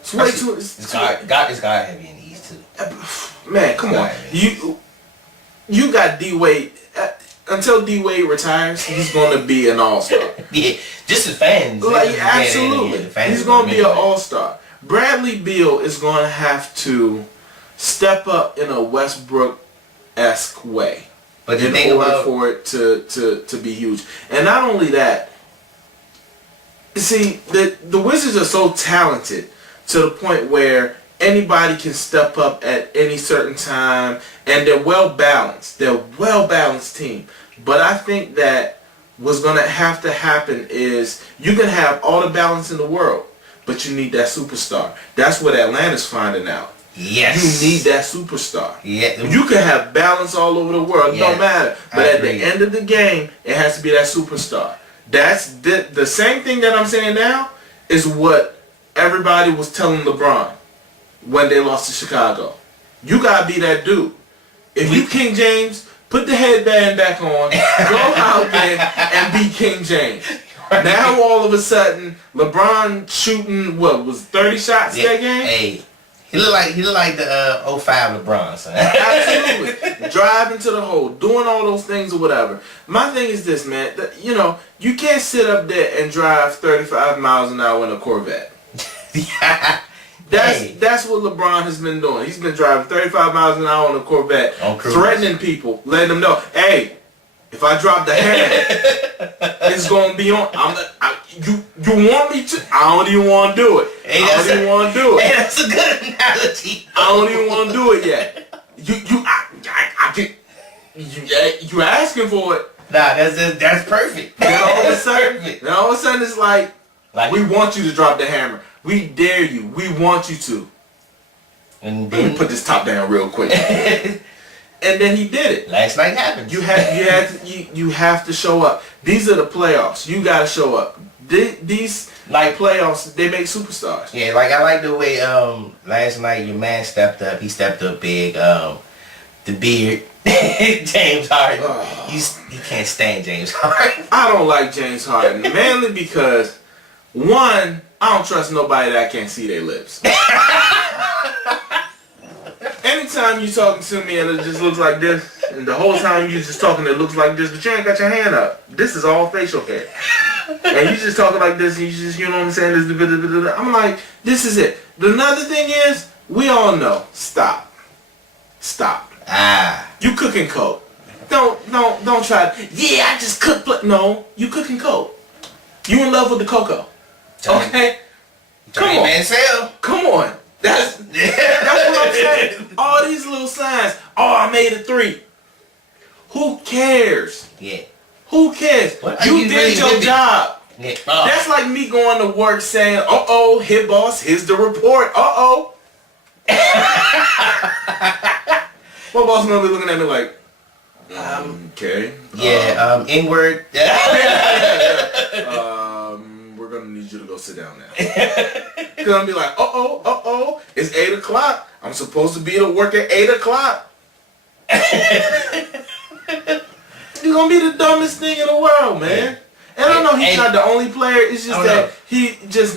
It's way too. It's God heavy in the East too. Man, come on. You got D Wade. until D Wade retires, he's going to be an all-star. Yeah, just the fans. Like, absolutely. He's going to be an all-star. Bradley Beal is going to have to step up in a Westbrook-esque way. But in order for it to be huge. And not only that, see, the Wizards are so talented to the point where anybody can step up at any certain time, and they're well-balanced. They're a well-balanced team. But I think that what's going to have to happen is you can have all the balance in the world, but you need that superstar. That's what Atlanta's finding out. Yes. You need that superstar. Yeah. You can have balance all over the world. It don't matter. But at the end of the game, it has to be that superstar. That's the same thing that I'm saying now is what everybody was telling LeBron when they lost to Chicago. You got to be that dude. If you King James, put the headband back on, go out there and be King James. Now all of a sudden, LeBron shooting, what, was 30 shots that game? Hey. He look like the 05 LeBron, son. Absolutely. Driving to the hole, doing all those things or whatever. My thing is this, man. You can't sit up there and drive 35 miles an hour in a Corvette. That's what LeBron has been doing. He's been driving 35 miles an hour on a Corvette, threatening people, letting them know, hey, if I drop the hand, it's gonna be on. You want me to? I don't even want to do it. Hey, I don't even want to do it. Hey, that's a good analogy. I don't even want to do it yet. You asking for it? Nah, that's perfect. Then all of a sudden, it's like we want you to drop the hammer. We dare you. We want you to. And let me put this top down real quick. And then he did it. Last night happened. You have to show up. These are the playoffs. You gotta show up. These playoffs, they make superstars. Yeah, like I like the way last night your man stepped up. He stepped up big. The beard, James Harden. He can't stand James Harden. I don't like James Harden, mainly because one, I don't trust nobody that can't see their lips. Anytime you talking to me and it just looks like this, and the whole time you just talking it looks like this, but you ain't got your hand up. This is all facial hair. And you just talking like this, and you just, you know what I'm saying? This, I'm like, this is it. Another thing is, we all know. Stop. You cooking coke. Don't try. Yeah, I just cook. No, you cooking coke. You in love with the cocoa. Okay. Come on. That's what I'm saying. All these little signs. Oh, I made a 3. Who cares? Yeah. Who cares? You did your job. Yeah. That's like me going to work saying, hit boss, here's the report. My boss gonna be looking at me like, okay. Yeah, N-word. We're gonna need you to go sit down now. Gonna be like, it's 8 o'clock. I'm supposed to be to work at 8 o'clock. You're gonna be the dumbest thing in the world, man. And I know he's not the only player. It's just that he's just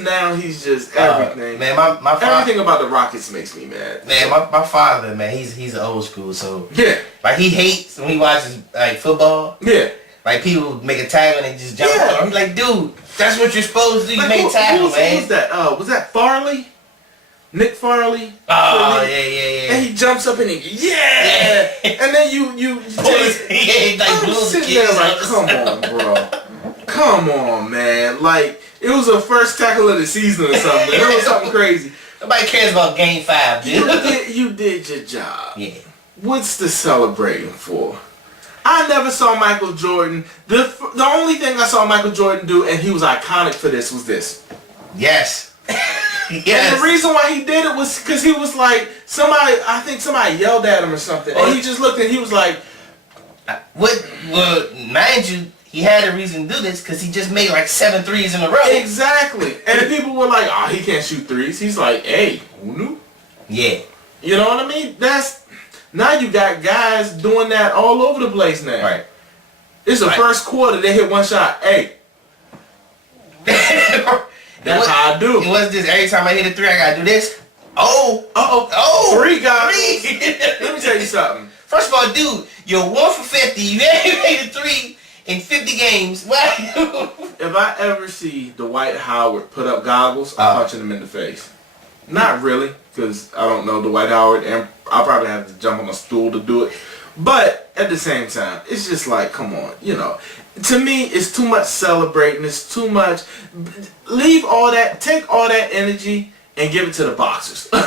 everything. Man, my everything about the Rockets makes me mad. Man, my father, man, he's old school, so yeah. Like he hates when he watches like football. Yeah. Like people make a tackle and they just jump on. I'm like, dude, that's what you're supposed to do. You make tackle, man. Who's that? Was that Farley? Nick Farley? Oh, yeah. And he jumps up and yeah. And then you I'm sitting there like, come on, bro. Come on, man. Like, it was the first tackle of the season or something. It was something crazy. Nobody cares about game 5, dude. You did your job. Yeah. What's the celebrating for? I never saw Michael Jordan. The only thing I saw Michael Jordan do, and he was iconic for this, was this. Yes. Yes. And the reason why he did it was because he was like, I think somebody yelled at him or something. And he just looked and he was like, well, mind you, he had a reason to do this because he just made like 7 threes in a row. Exactly. And people were like, he can't shoot threes. He's like, hey, who knew? Yeah. You know what I mean? Now you got guys doing that all over the place now. Right. It's the first quarter, they hit one shot. Hey. That's how I do. It wasn't just every time I hit a 3, I gotta do this. 3 guys. Let me tell tell you something. First of all, dude, you're 1 for 50. You ain't made a 3 in 50 games. Why? If I ever see Dwight Howard put up goggles, I'm punching him in the face. Not really, because I don't know Dwight Howard, and I'll probably have to jump on a stool to do it. But at the same time, it's just like, come on, you know. To me, it's too much celebrating. It's too much. Leave all that. Take all that energy and give it to the boxers. the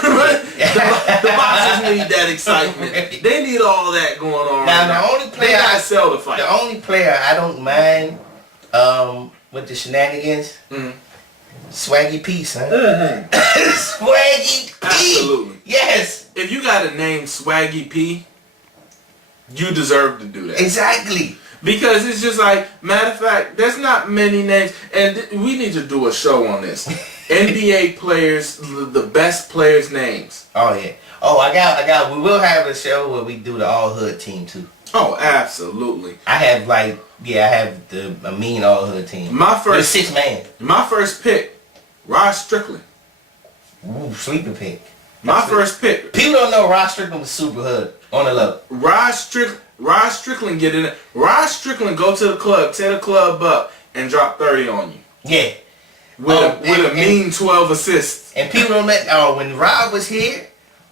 boxers need that excitement. They need all that going on. Now, the only player I sell the fight. The only player I don't mind with the shenanigans, Swaggy P, son. Swaggy P. Absolutely. Yes. If you got a name Swaggy P, you deserve to do that. Exactly. Because it's just like, matter of fact, there's not many names, and we need to do a show on this. NBA players, the best players' names. Oh yeah. Oh, I got. We will have a show where we do the all hood team too. Oh, absolutely. I have a mean all hood team. My first 6 man. My first pick, Rod Strickland. Ooh, sleeper pick. My first pick. People don't know Rod Strickland was super hood on the low. Rod Strickland get in it. Rod Strickland go to the club, tear the club up, and drop 30 on you. Yeah. With a mean 12 assists. And people don't when Rod was here,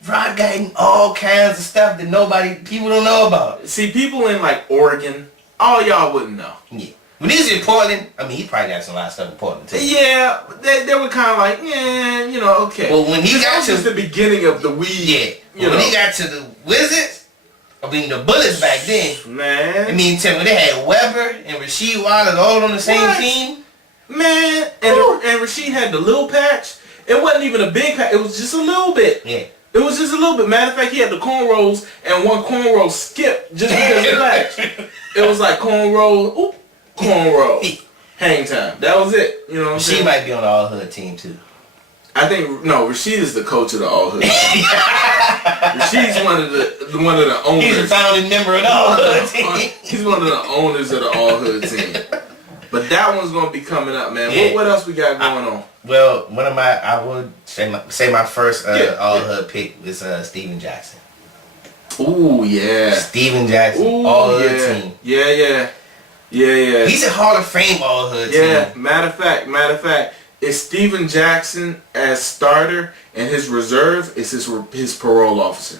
Rod got in all kinds of stuff that people don't know about. See, people in like Oregon, all y'all wouldn't know. Yeah. When he was in Portland, I mean, he probably got some lot of stuff in Portland too. Yeah, they were kind of like, yeah, you know, okay. Well, when he got to the beginning of the weed, when he got to the Wizards, I mean, the Bullets back then, man. I mean, tell me, they had Weber and Rasheed Wallace all on the same team. Man, and Rasheed had the little patch. It wasn't even a big patch. It was just a little bit. Yeah. It was just a little bit. Matter of fact, he had the cornrows and one cornrow skipped just because of the patch. It was like cornrow, cornrow, hang time. That was it. You know what I'm saying? Rasheed might be on the all hood team too. I think Rasheed is the coach of the all hood. Rasheed's one of the owners. He's a founding member of the all hood team. He's one of the owners of the all hood team. But that one's gonna be coming up, man. Yeah. What else we got going on? Well, I would say my first all hood pick was Steven Jackson. Ooh yeah. Steven Jackson, all hood team. Yeah. He's a Hall of Fame all hood team. Yeah. Matter of fact, it's Steven Jackson as starter, and his reserve is his parole officer.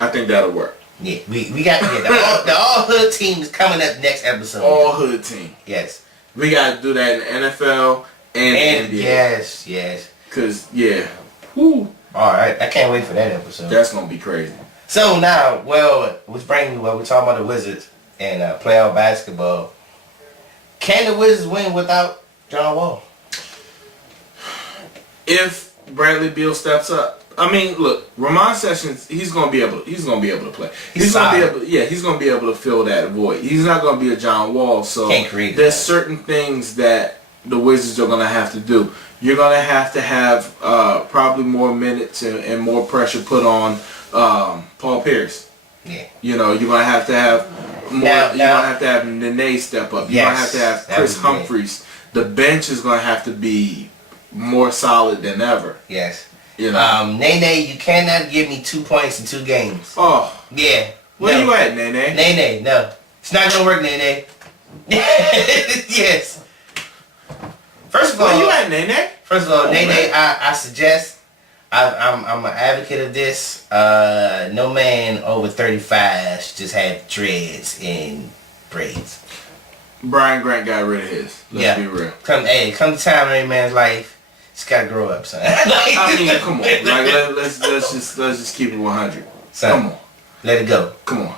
I think that'll work. Yeah, we got the all hood team is coming up next episode. All hood team. Yes. We got to do that in the NFL and NBA. Yes. Cause whoo. All right, I can't wait for that episode. That's gonna be crazy. So now, which brings me we're talking about the Wizards and playoff basketball. Can the Wizards win without John Wall? If Bradley Beal steps up. I mean, look, Ramon Sessions, he's gonna be able to play. He's gonna be able to fill that void. He's not gonna be a John Wall, so there's certain things that the Wizards are gonna have to do. You're gonna have probably more minutes and more pressure put on Paul Pierce. Yeah. You know, you're gonna have to have more. You're gonna have to have Nene step up. You're gonna have to have Chris Humphries. The bench is gonna have to be more solid than ever. Yes. You know. Nene, you cannot give me 2 points in 2 games. Oh. Yeah. Where you at, Nene? Nene, no. It's not gonna work, Nene. Yes. First of all, where you at, Nene? First of all, Nene, I suggest I'm an advocate of this. No man over 35 should just have dreads and braids. Brian Grant got rid of his. Let's be real. Come the time in every man's life, just gotta grow up, son. I mean, come on. Like let's just keep it 100. Son, come on. Let it go. Come on.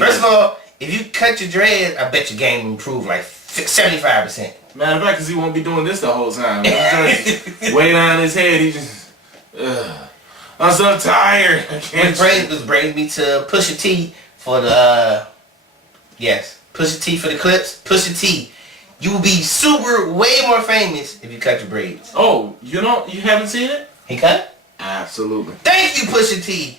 First of all, if you cut your dreads, I bet your game will improve like 75%. Matter of fact, because he won't be doing this the whole time. He's way down his head. He just, I'm so tired. I can't. Which brings me to Pusha T for the, Pusha T for the clips. Pusha T, you will be way more famous if you cut your braids. Oh, you haven't seen it? He cut? Absolutely. Thank you, Pusha T.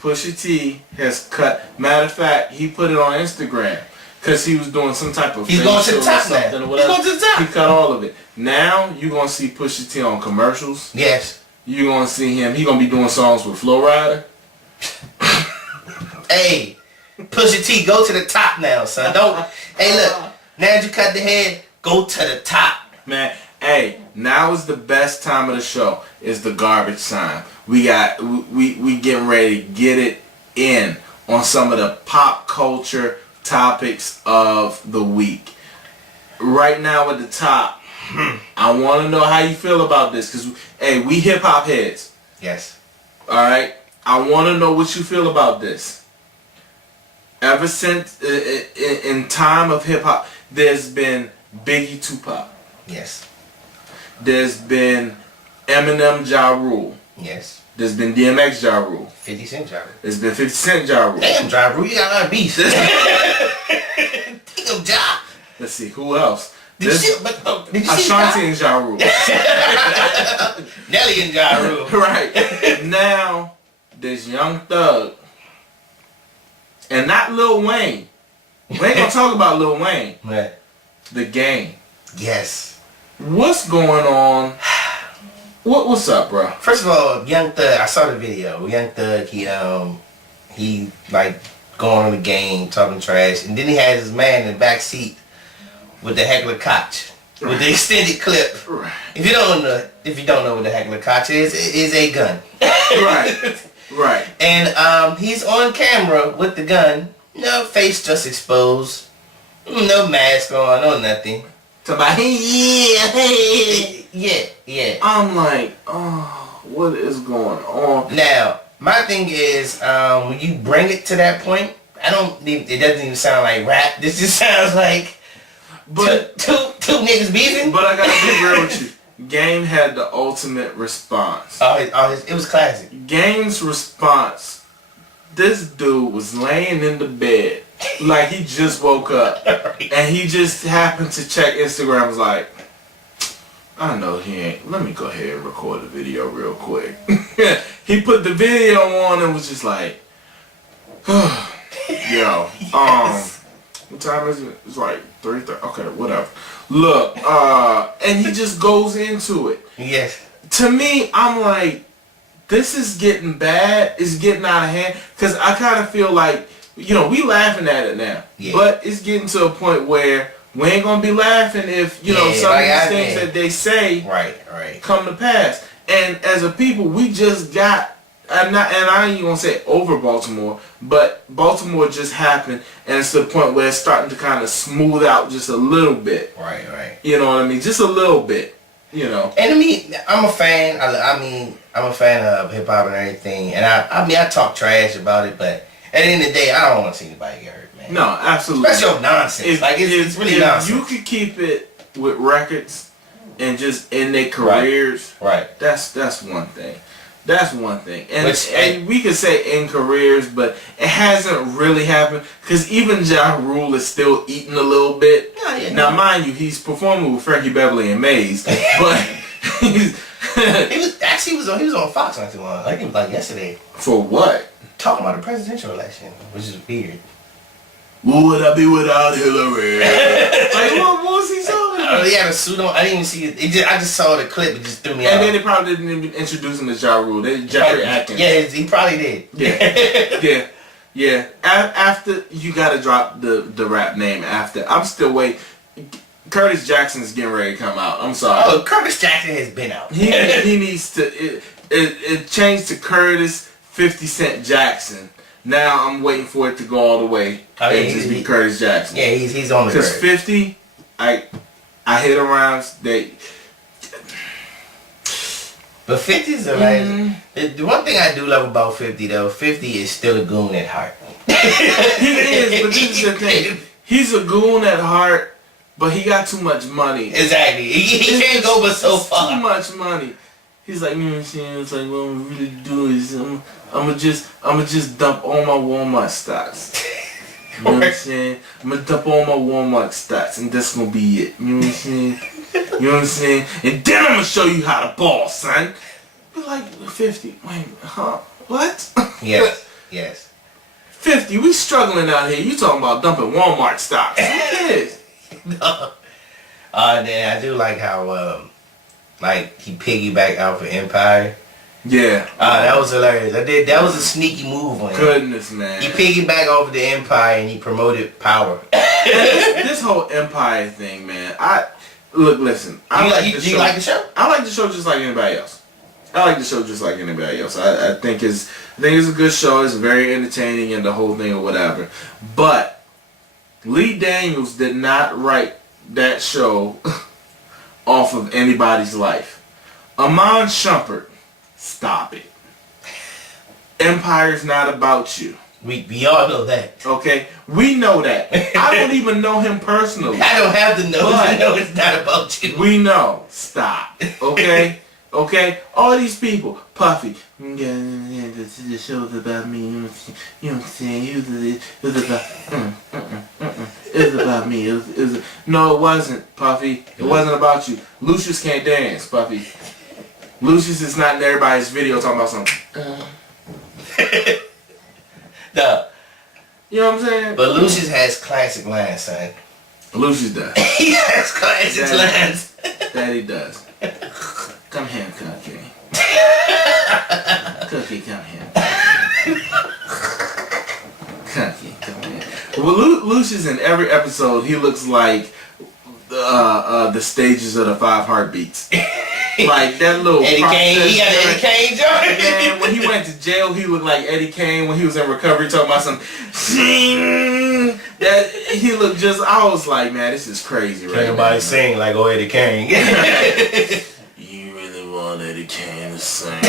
Pusha T has cut. Matter of fact, he put it on Instagram. Because he was doing some type of He's going to the top now. He's going to the top. He cut all of it. Now you're going to see Pusha T on commercials. Yes. you gonna see him. He gonna be doing songs with Flo Rida. Hey, Pusha T, go to the top now, son. Don't. Hey, look. Now that you cut the head, go to the top. Man, hey, now is the best time of the show. Is the garbage time. We getting ready to get it in on some of the pop culture topics of the week. Right now at the top, I want to know how you feel about this, because hey, we hip hop heads. Yes. All right. I want to know what you feel about this. Ever since in time of hip hop, there's been Biggie, Tupac. Yes. There's been Eminem, Ja Rule. Yes. There's been DMX, Ja Rule. 50 Cent, Ja Rule. There's been 50 Cent, Ja Rule. Damn, Ja Rule, you got a lot of beef. Think of Ja. Let's see, who else? Did you see Ashanti and Ja Rule. Nelly and Ja Rule. Right. Now, there's Young Thug. And not Lil Wayne. We ain't gonna talk about Lil Wayne. Right. The Game. Yes. What's going on? What's up, bro? First of all, Young Thug, I saw the video. Young Thug, he like going on the game, talking trash, and then he had his man in the back seat with the heckler koch, with the extended clip. Right. If you don't know what the heckler koch is, it is a gun. Right. Right. And he's on camera with the gun, no face just exposed, no mask on, no nothing. Somebody, yeah. I'm like, oh, what is going on? Now, my thing is, when you bring it to that point, it doesn't even sound like rap. This just sounds like two niggas beefing. But I gotta be real with you. Game had the ultimate response. It was classic. Game's response, this dude was laying in the bed like he just woke up. And he just happened to check Instagram, was like, I know he ain't, let me go ahead and record the video real quick. He put the video on and was just like, yo, what time is it? It's like 3:30. Okay, whatever. Look, and he just goes into it. Yes. To me, I'm like, this is getting bad. It's getting out of hand. Because I kind of feel like, we laughing at it now. Yeah. But it's getting to a point where we ain't going to be laughing if, some of these things that they say come to pass. And as a people, we just got, and I ain't gonna say over Baltimore, but Baltimore just happened, and it's to the point where it's starting to kind of smooth out just a little bit. Right. You know what I mean? Just a little bit. And I mean, I'm a fan. I'm a fan of hip hop and everything, and I talk trash about it, but at the end of the day, I don't want to see anybody get hurt, man. No, absolutely. Especially nonsense. It's really nonsense. You could keep it with records and just in their careers. Right. That's one thing. That's one thing. And we could say in careers, but it hasn't really happened because even Ja Rule is still eating a little bit. Now, mind you, he's performing with Frankie Beverly and Maze, but he was on Fox not too long. I think it was like yesterday. For what? Talking about the presidential election, which is weird. What would I be without Hillary? Like, what was he talking about? He had a suit on. I didn't even see it. I just saw the clip. It just threw me out. And then they probably didn't even introduce him to Ja Rule. They Jeffrey Atkins. Yeah, he probably did. Yeah. After you gotta drop the rap name after. I'm still waiting. Curtis Jackson's getting ready to come out. I'm sorry. Oh, Curtis Jackson has been out. He needs to. It changed to Curtis 50 Cent Jackson. Now I'm waiting for it to go all the way and just be Curtis Jackson. Yeah, he's on the because 50, I hit around they. But 50's amazing. The one thing I do love about 50 though, 50 is still a goon at heart. He is, but this is the thing. He's a goon at heart, but he got too much money. Exactly. He can't go but so far. Too much money. He's like, you know what I'm saying? It's like, what I'm really do is I'ma just dump all my Walmart stocks. You know what I'm saying? I'm gonna dump all my Walmart stocks and that's gonna be it. You know what I'm saying? You know what I'm saying? And then I'm gonna show you how to ball, son. Be like 50. Wait, huh? What? Yes. 50, we struggling out here. You talking about dumping Walmart stocks. What is? No. Then I do like how like he piggybacked out for Empire. Yeah. That was hilarious. That was a sneaky move on him. Goodness, man. He piggybacked over the Empire and he promoted Power. this whole Empire thing, man. Listen. Do you like the show? I like the show just like anybody else. I think it's a good show. It's very entertaining and the whole thing or whatever. But Lee Daniels did not write that show off of anybody's life. Amon Shumpert, stop it. Empire's not about you. We all know that. Okay? We know that. I don't even know him personally. I don't have to know. I know it's not about you. We know. Stop. Okay? Okay? All these people. Puffy. The show's about me. You know what I'm saying? It was about me. No, it wasn't, Puffy. It wasn't about you. Lucius can't dance, Puffy. Lucius is not in everybody's video talking about something. No. You know what I'm saying? But Lucius has classic lines, son. Lucius does. He has classic lines. That he does. Come here, Cookie. Cookie, come here. Cookie, come here. Well, Lucius in every episode, he looks like the stages of the 5 Heartbeats. Like that little Eddie Kane, he got Eddie Kane joint. Man, when he went to jail, he looked like Eddie Kane when he was in recovery talking about some that he looked just. I was like, man, this is crazy, right? Can't nobody sing like old Eddie Kane. You really want Eddie Kane to sing?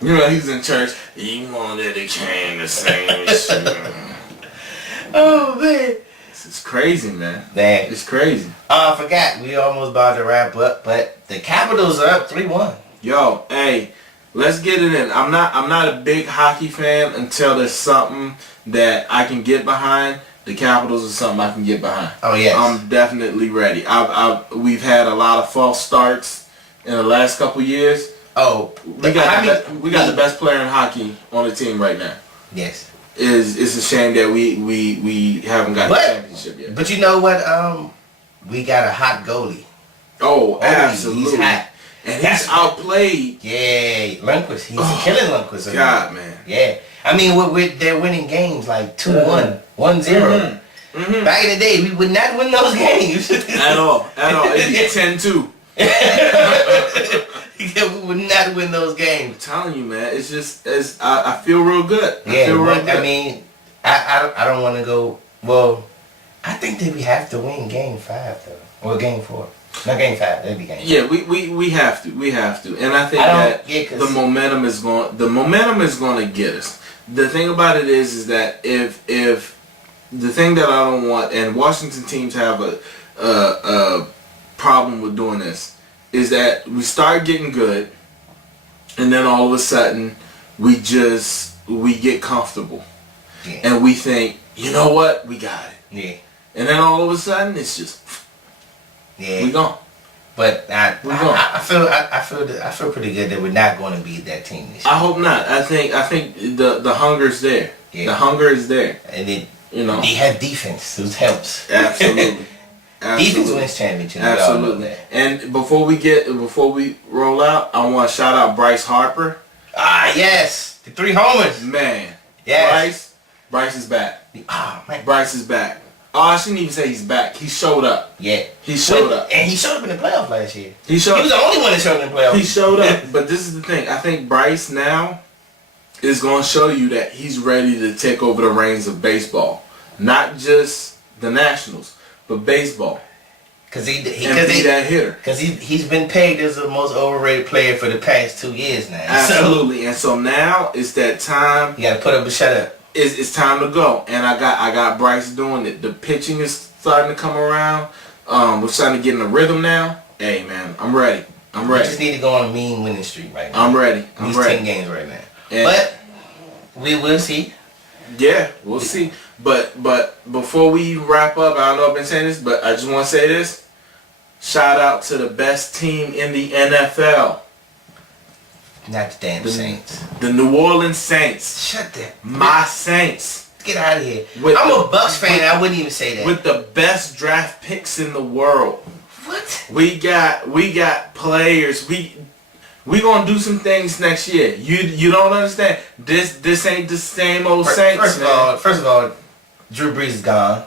You know, he's in church. You want Eddie Kane to sing? Oh man. It's crazy, man. Dang. It's crazy. I forgot. We almost about to wrap up, but the Capitals are up 3-1. Yo, hey, let's get it in. I'm not a big hockey fan until there's something that I can get behind. The Capitals is something I can get behind. Oh yes. I'm definitely ready. We've had a lot of false starts in the last couple years. Oh, we got the best player in hockey on the team right now. Yes. It's a shame that we haven't got the championship yet. But you know what? We got a hot goalie. Oh, absolutely. He's hot. And he's outplayed. Yeah, Lundqvist. He's killing Lundqvist. God, man. Yeah. I mean, they're winning games like 2-1, 1-0. Mm-hmm. Back in the day, we would not win those games. At all. It'd be 10-2. Yeah, we would not win those games. I'm telling you, man. It's just, I feel real good. I mean, I don't want to go. Well, I think that we have to win Game 5 though, or Game 4. Not Game 5. That'd be Game 4. Yeah, we have to, and I think that the momentum is going to get us. The thing about it is that if the thing that I don't want, and Washington teams have a problem with doing this, is that we start getting good, and then all of a sudden we get comfortable, and we think, you know what, we got it. Yeah. And then all of a sudden it's just, we gone. But I feel pretty good that we're not going to be that team this year. I hope not. I think the hunger's there. Yeah. The hunger is there. And then they have defense, which helps. Absolutely. Defense wins championship. Absolutely. And before we roll out, I want to shout out Bryce Harper. Ah, yes, the 3 homers. Man, yes. Bryce is back. Oh man, Bryce is back. Oh, I shouldn't even say he's back. He showed up. Yeah, he showed up, and he showed up in the playoffs last year. He was the only one that showed up in the playoffs. He showed up, but this is the thing. I think Bryce now is going to show you that he's ready to take over the reins of baseball, not just the Nationals, but baseball. Because he's that hitter. Because he's been pegged as the most overrated player for the past 2 years now. Absolutely. And so now it's that time. You got to put up a shut up. It's time to go. And I got Bryce doing it. The pitching is starting to come around. We're starting to get in the rhythm now. Hey man, I'm ready. We just need to go on a mean winning streak right now. I'm ready. He's 10 games right now. But we will see. Yeah, we'll see. But before we wrap up, I don't know if I've been saying this, but I just want to say this. Shout out to the best team in the NFL. Not the damn Saints. The New Orleans Saints. Shut that. My Saints. Get out of here. I'm a Bucs fan. I wouldn't even say that. With the best draft picks in the world. What? We got players. We gonna do some things next year. You don't understand. This ain't the same old Saints. First of all, Drew Brees is gone.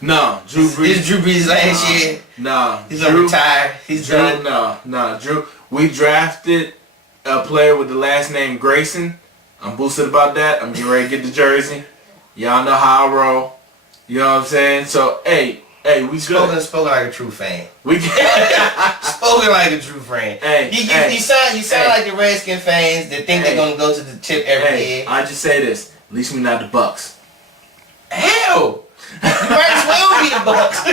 No, Drew Brees. This Drew Brees last year. No, he's gonna retire. He's done. No, Drew. We drafted a player with the last name Grayson. I'm boosted about that. I'm getting ready to get the jersey. Y'all know how I roll. You know what I'm saying? So, hey, we good. Spoken like a true fan. We spoken like a true fan. Hey, you sound like the Redskin fans that think they're gonna go to the chip every year. I just say this. At least we not the Bucks. Hell, you might as well be the Bucks.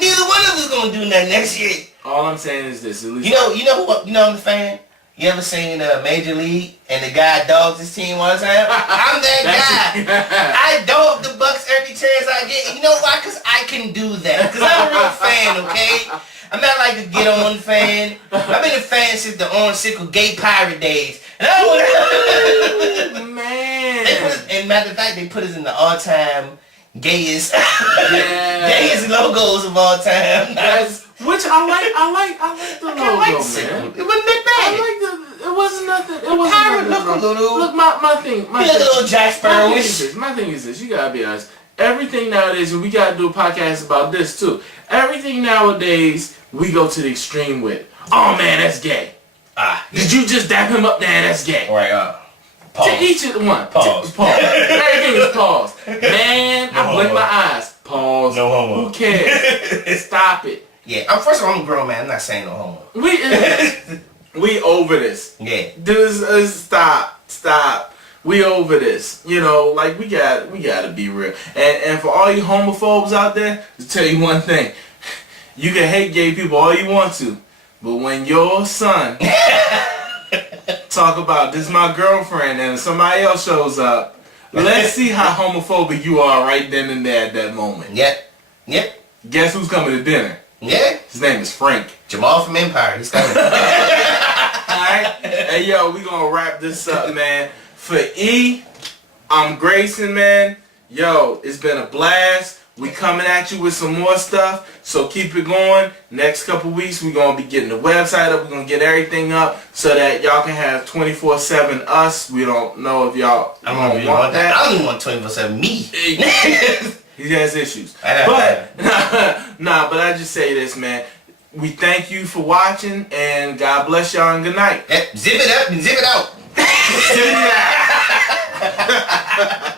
Neither one of us gonna do nothing next year. All I'm saying is this. At least you know I'm the fan. You ever seen Major League and the guy dogs his team all the time? I'm that guy. I dog the Bucks every chance I get. You know why? Because I can do that. Because I'm a real fan, okay? I'm not like a get on fan. I've been a fan since the Orange Sickle Gay Pirate days. And I want man. And matter of fact, they put us in the all-time gayest gayest logos of all time. Which I like the logo, man. It wasn't that bad. It wasn't nothing. It wasn't nothing. Look, my thing. My little Jack Sparrow. My thing is this. You gotta be honest. Everything nowadays, and we gotta do a podcast about this too. Everything nowadays, we go to the extreme with. Oh man, that's gay. Did you just dap him up? Nah, that's gay. Right. Pause. To each of one. Pause. Everything is pause. Man, I blink my eyes. Pause. No homo. Who cares? Stop it. Yeah, first of all, I'm a grown man. I'm not saying no homo. We over this. Yeah. Stop. We over this. You know, like we gotta be real. And for all you homophobes out there, to tell you one thing, you can hate gay people all you want to, but when your son talk about this is my girlfriend and somebody else shows up, let's see how homophobic you are right then and there at that moment. Yep. Guess who's coming to dinner? Yeah. His name is Frank. Jamal from Empire. He's coming. Alright? Hey, yo, we gonna wrap this up, man. For E, I'm Grayson, man. Yo, it's been a blast. We coming at you with some more stuff, so keep it going. Next couple weeks, we're going to be getting the website up. We're going to get everything up so that y'all can have 24/7 us. We don't know if y'all don't want that. I don't even want 24/7 me. He has issues. But I just say this, man. We thank you for watching, and God bless y'all, and good night. Zip it up and zip it out. Zip it out.